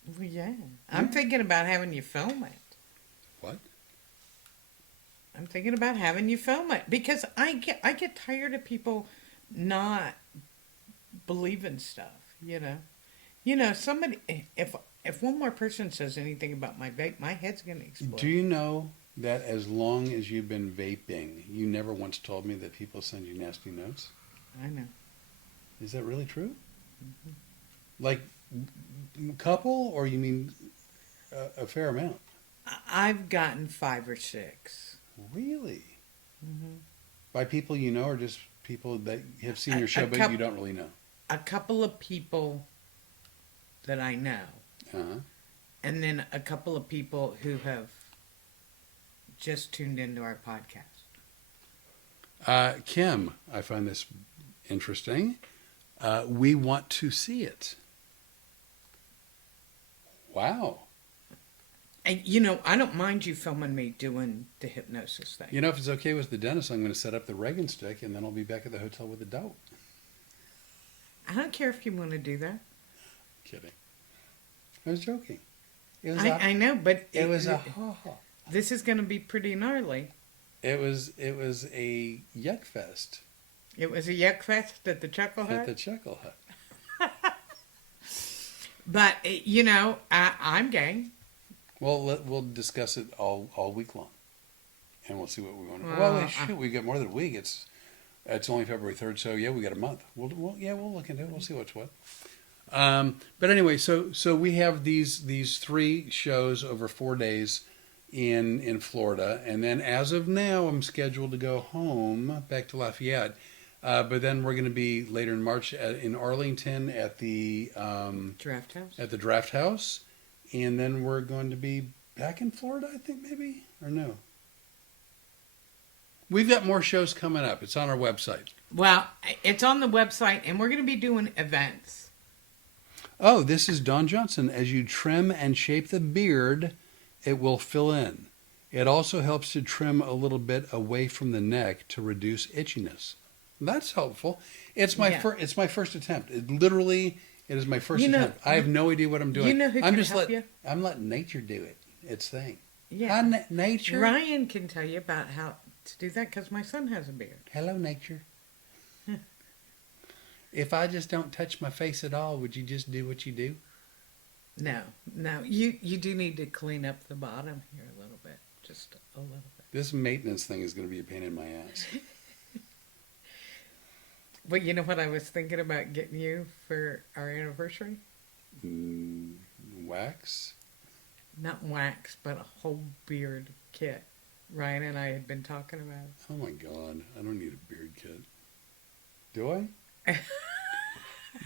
Well, yeah. I'm thinking about having you film it. What? I'm thinking about having you film it because I get tired of people not believing stuff. You know, somebody If one more person says anything about my vape, my head's going to explode. Do you know that as long as you've been vaping, you never once told me that people send you nasty notes? I know. Is that really true? Mm-hmm. Like, couple, or you mean a fair amount? I've gotten 5 or 6. Really? Mm-hmm. By people you know, or just people that have seen your show but you don't really know? A couple of people that I know. Uh-huh. And then a couple of people who have just tuned into our podcast. Kim, I find this interesting. We want to see it. Wow. And, I don't mind you filming me doing the hypnosis thing. You know, if it's okay with the dentist, I'm going to set up the Reagan stick, and then I'll be back at the hotel with the dope. I don't care if you want to do that. Kidding. I was joking. It was I know, but it was a this is going to be pretty gnarly. It was a yuck fest. It was a yuck fest at the Chuckle Hut. At the Chuckle Hut. But I'm game. Well, we'll discuss it all week long, and we'll see what we want. Well, shoot, we got more than a week. It's only February 3rd, so yeah, we got a month. We'll look into it. We'll see what's what. But anyway, so we have these 3 shows over 4 days in Florida, and then as of now, I'm scheduled to go home back to Lafayette. But then we're going to be later in March in Arlington at the Draft House. At the Draft House, and then we're going to be back in Florida, I think, maybe, or no. We've got more shows coming up. It's on our website. Well, it's on the website, and we're going to be doing events. Oh, this is Don Johnson. As you trim and shape the beard, it will fill in. It also helps to trim a little bit away from the neck to reduce itchiness. That's helpful. It's my first attempt. It is my first attempt. I have no idea what I'm doing. You know who can help you? I'm letting nature do it. Its thing. Yeah. Hi, nature. Ryan can tell you about how to do that because my son has a beard. Hello, nature. If I just don't touch my face at all, would you just do what you do? No. You do need to clean up the bottom here a little bit. Just a little bit. This maintenance thing is going to be a pain in my ass. But you know what I was thinking about getting you for our anniversary? Wax? Not wax, but a whole beard kit. Ryan and I had been talking about it. Oh my God. I don't need a beard kit. Do I?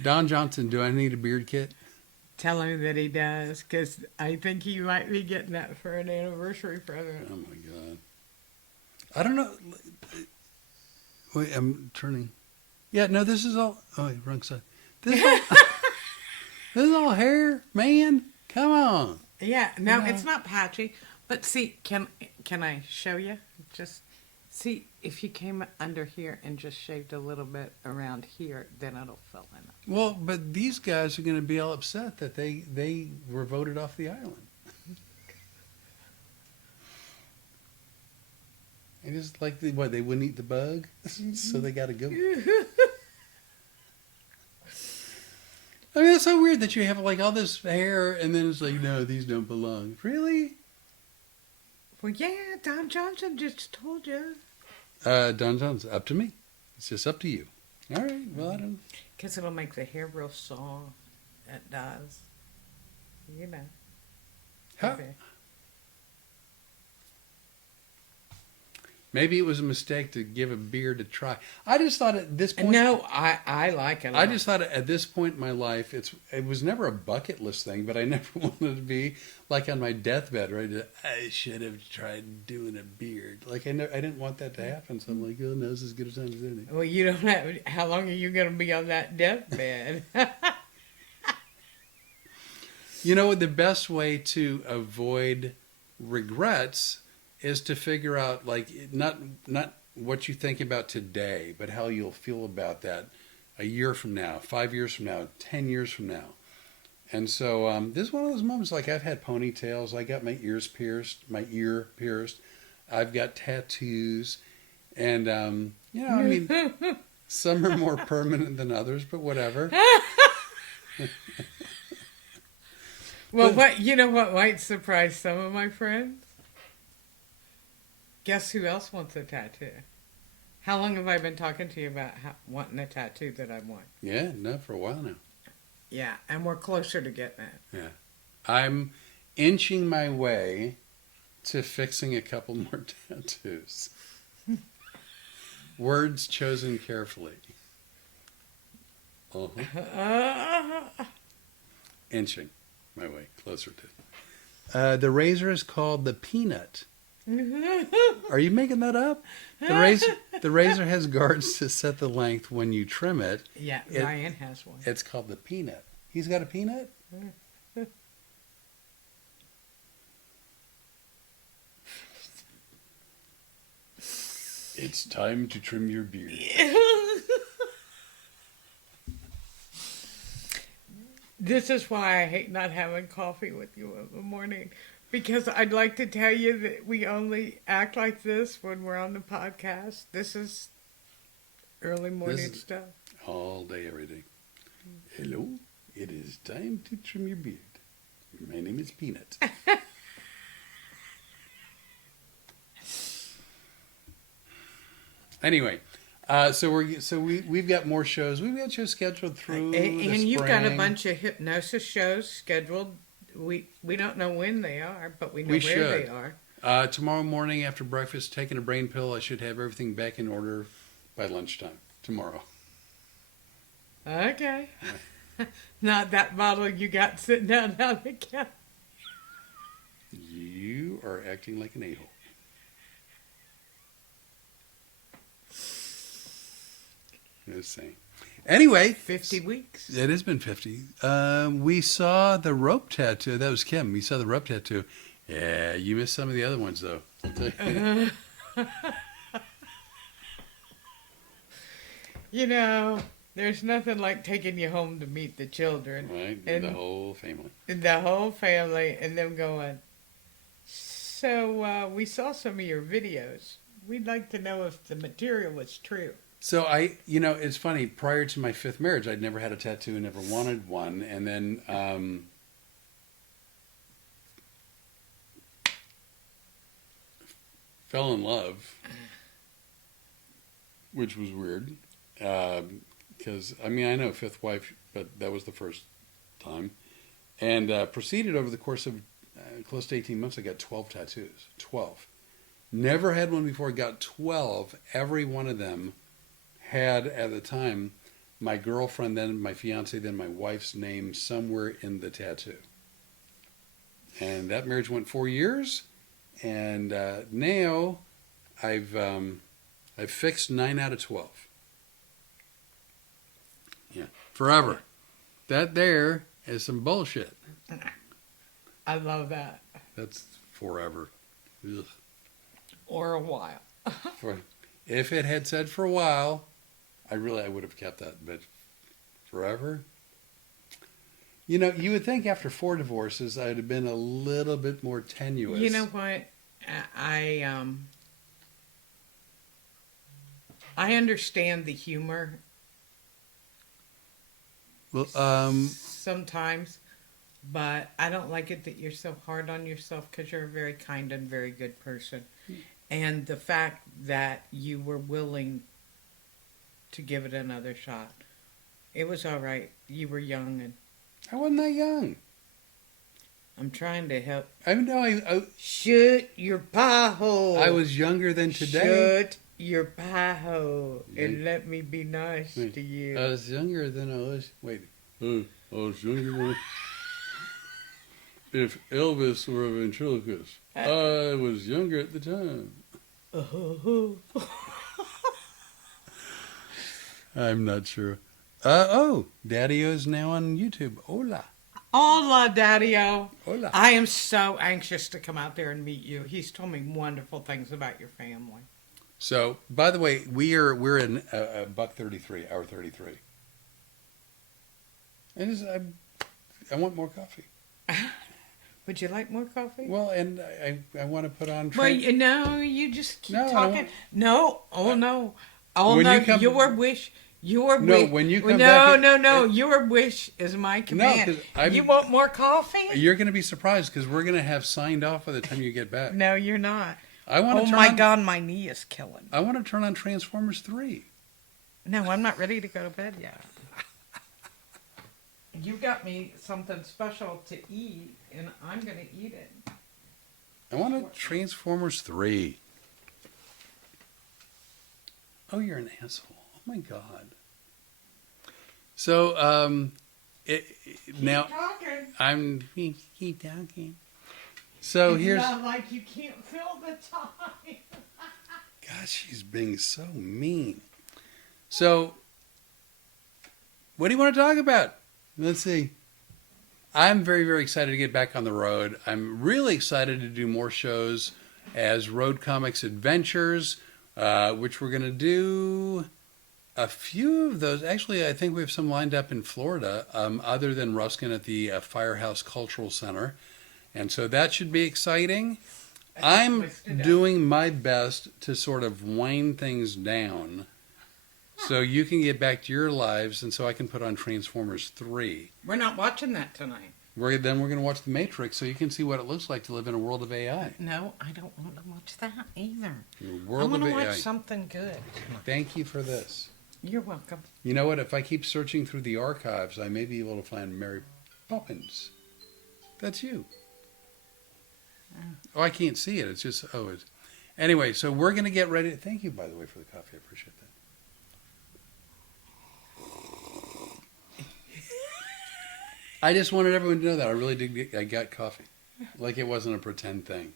Don Johnson, do I need a beard kit? Tell him that he does, because I think he might be getting that for an anniversary present. Oh my God. I don't know. Wait, I'm turning. Yeah, no, this is all. Oh, wait, wrong side. This is all hair, man. Come on. Yeah, no, it's not patchy. But see, can I show you? Just see if you came under here and just shaved a little bit around here, then it'll fill in. Well, but these guys are going to be all upset that they were voted off the island. And just like they wouldn't eat the bug, so they got to go. I mean, it's so weird that you have like all this hair, and then it's like, no, these don't belong. Really? Well, yeah, Don Johnson just told you. Don Johnson, up to me. It's just up to you. All right. Well, I don't. Because it'll make the hair real soft. It does. You know. How? Okay. Maybe it was a mistake to give a beard a try. I just thought at this point. No, I like it. I just thought at this point in my life, it was never a bucket list thing, but I never wanted to be like on my deathbed, right? I should have tried doing a beard. Like I didn't want that to happen. So I'm like, oh, no, this is as good a time as any. Well, you don't have. How long are you going to be on that deathbed? You know, the best way to avoid regrets is to figure out, like, not what you think about today, but how you'll feel about that a year from now, 5 years from now, 10 years from now. And so this is one of those moments, like I've had ponytails, I got my ear pierced, I've got tattoos, and, you know, I mean, some are more permanent than others, but whatever. Well, what you know what might surprise some of my friends? Guess who else wants a tattoo? How long have I been talking to you about wanting a tattoo that I want? Yeah, no, for a while now. Yeah, and we're closer to getting it. Yeah. I'm inching my way to fixing a couple more tattoos. Words chosen carefully. Inching my way closer to. The razor is called the Peanut. Are you making that up? The razor has guards to set the length when you trim it. Yeah, Ryan has one. It's called the Peanut. He's got a peanut? It's time to trim your beard. This is why I hate not having coffee with you in the morning. Because I'd like to tell you that we only act like this when we're on the podcast. This is early morning stuff. All day, every day. Hello, it is time to trim your beard. My name is Peanut. Anyway, we've got more shows. We've got shows scheduled through and the spring. You've got a bunch of hypnosis shows scheduled. We don't know when they are, but we know where they are. Tomorrow morning after breakfast, taking a brain pill, I should have everything back in order by lunchtime tomorrow. Okay. Not that bottle you got sitting down on the counter. You are acting like an a-hole. Just saying. Anyway. 50 weeks. It has been 50. We saw the rope tattoo. That was Kim. We saw the rope tattoo. Yeah, you missed some of the other ones, though. You know, there's nothing like taking you home to meet the children. Right, and the whole family. The whole family, and them going, so we saw some of your videos. We'd like to know if the material was true. So it's funny. Prior to my 5th marriage, I'd never had a tattoo, never wanted one, and then fell in love, which was weird. Because I know 5th wife, but that was the first time, and proceeded over the course of close to 18 months. I got 12 tattoos. 12. Never had one before. Got 12. Every one of them had at the time my girlfriend, then my fiance, then my wife's name somewhere in the tattoo. And that marriage went 4 years, and now I've fixed 9 out of 12. Yeah, forever. That there is some bullshit. I love that. That's forever. Ugh. Or a while. If it had said for a while, I would have kept that, but forever? You would think after 4 divorces, I'd have been a little bit more tenuous. You know what? I understand the humor. Well, sometimes, but I don't like it that you're so hard on yourself because you're a very kind and very good person. And the fact that you were willing to give it another shot. It was all right. You were young, and I wasn't that young. I'm trying to help. I Shut your pie hole. I was younger than today. Shut your pie hole and let me be nice to you. I was younger than I was. Wait. I was younger than. If Elvis were a ventriloquist, I was younger at the time. I'm not sure. Daddy-O is now on YouTube. Hola. Hola, Daddy-O. Hola. I am so anxious to come out there and meet you. He's told me wonderful things about your family. So, by the way, we're in buck 33, hour 33. I want more coffee. Would you like more coffee? Well, and I want to put on. Well, you just keep No, talking. No, oh no, oh When no. you come- Your wish. Your No, wish. when you come no, back. no. Your wish is my command. 'cause You want more coffee? You're going to be surprised because we're going to have signed off by the time you get back. No, you're not. I want to Oh turn my on, God, my knee is killing. I want to turn on Transformers 3. No, I'm not ready to go to bed yet. You got me something special to eat, and I'm going to eat it. I want to Transformers 3. Oh, you're an asshole. Oh my God. So, now Talking. I'm keep talking. So It's here's. not like you can't fill the time. Gosh, she's being so mean. So, what do you want to talk about? Let's see. I'm very, very excited to get back on the road. I'm really excited to do more shows as Road Comics Adventures, which we're going to do a few of those. Actually, I think we have some lined up in Florida, other than Ruskin at the Firehouse Cultural Center. And so that should be exciting. I'm doing my best to sort of wind things down so you can get back to your lives and so I can put on Transformers 3. We're not watching that tonight. Then we're going to watch The Matrix so you can see what it looks like to live in a world of AI. No, I don't want to watch that either. A I world want of to AI. watch something good. Thank you for this. You're welcome. You know what? If I keep searching through the archives, I may be able to find Mary Poppins. That's you. Oh, I can't see it. It's just, it's. Anyway, so we're going to get ready. Thank you, by the way, for the coffee. I appreciate that. I just wanted everyone to know that. I really did. I got coffee. Like it wasn't a pretend thing.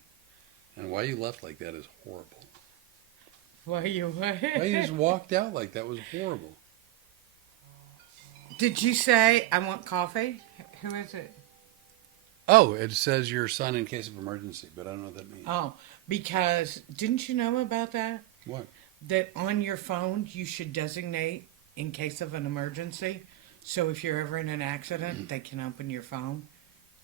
And why you left like that is horrible. Why you just walked out like that was horrible. Did you say I want coffee? Who is it? Oh, it says your son in case of emergency, but I don't know what that means. Oh, because didn't you know about that? What? That on your phone you should designate in case of an emergency. So if you're ever in an accident, they can open your phone,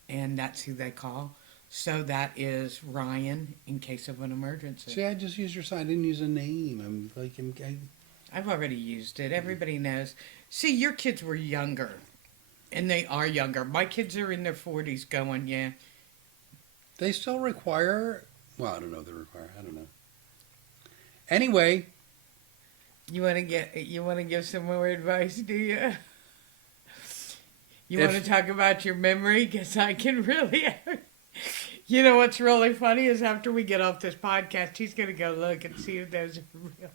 and that's who they call. So that is Ryan in case of an emergency. See, I just used your son. I didn't use a name. I've already used it. Everybody knows. See, your kids were younger, and they are younger. My kids are in their 40s going, yeah. They still require. Well, I don't know. They require. I don't know. Anyway, You want to give some more advice, do you? You want to talk about your memory? Because I can really. You know what's really funny is after we get off this podcast, he's going to go look and see if those are real.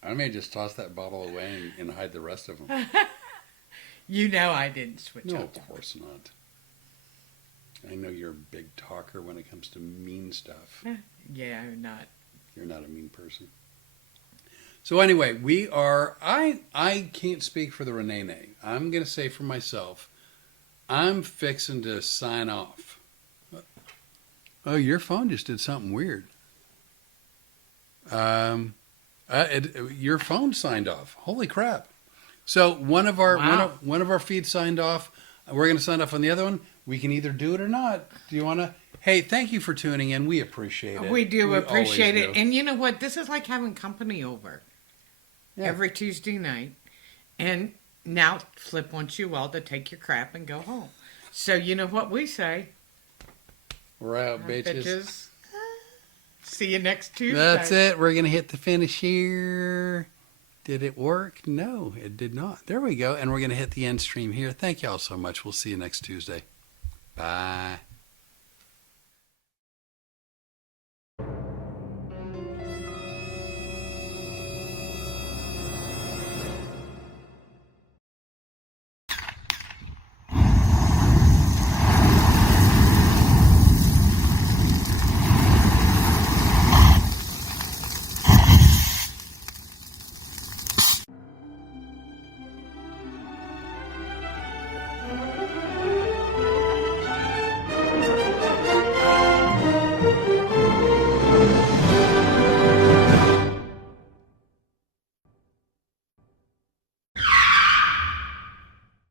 I may just toss that bottle away and hide the rest of them. You know I didn't switch No, up. of course not. I know you're a big talker when it comes to mean stuff. Yeah, I'm not. You're not a mean person. So anyway, we are. I can't speak for the Rene. I'm going to say for myself, I'm fixing to sign off. Oh, your phone just did something weird. Your phone signed off. Holy crap! So one of our feeds signed off. We're going to sign off on the other one. We can either do it or not. Do you want to? Hey, thank you for tuning in. We appreciate it. We do appreciate always it. do. And you know what? This is like having company over every Tuesday night. And now Flip wants you all to take your crap and go home. So you know what we say? We're out, bitches. See you next Tuesday. That's it. We're going to hit the finish here. Did it work? No, it did not. There we go. And we're going to hit the end stream here. Thank you all so much. We'll see you next Tuesday. Bye.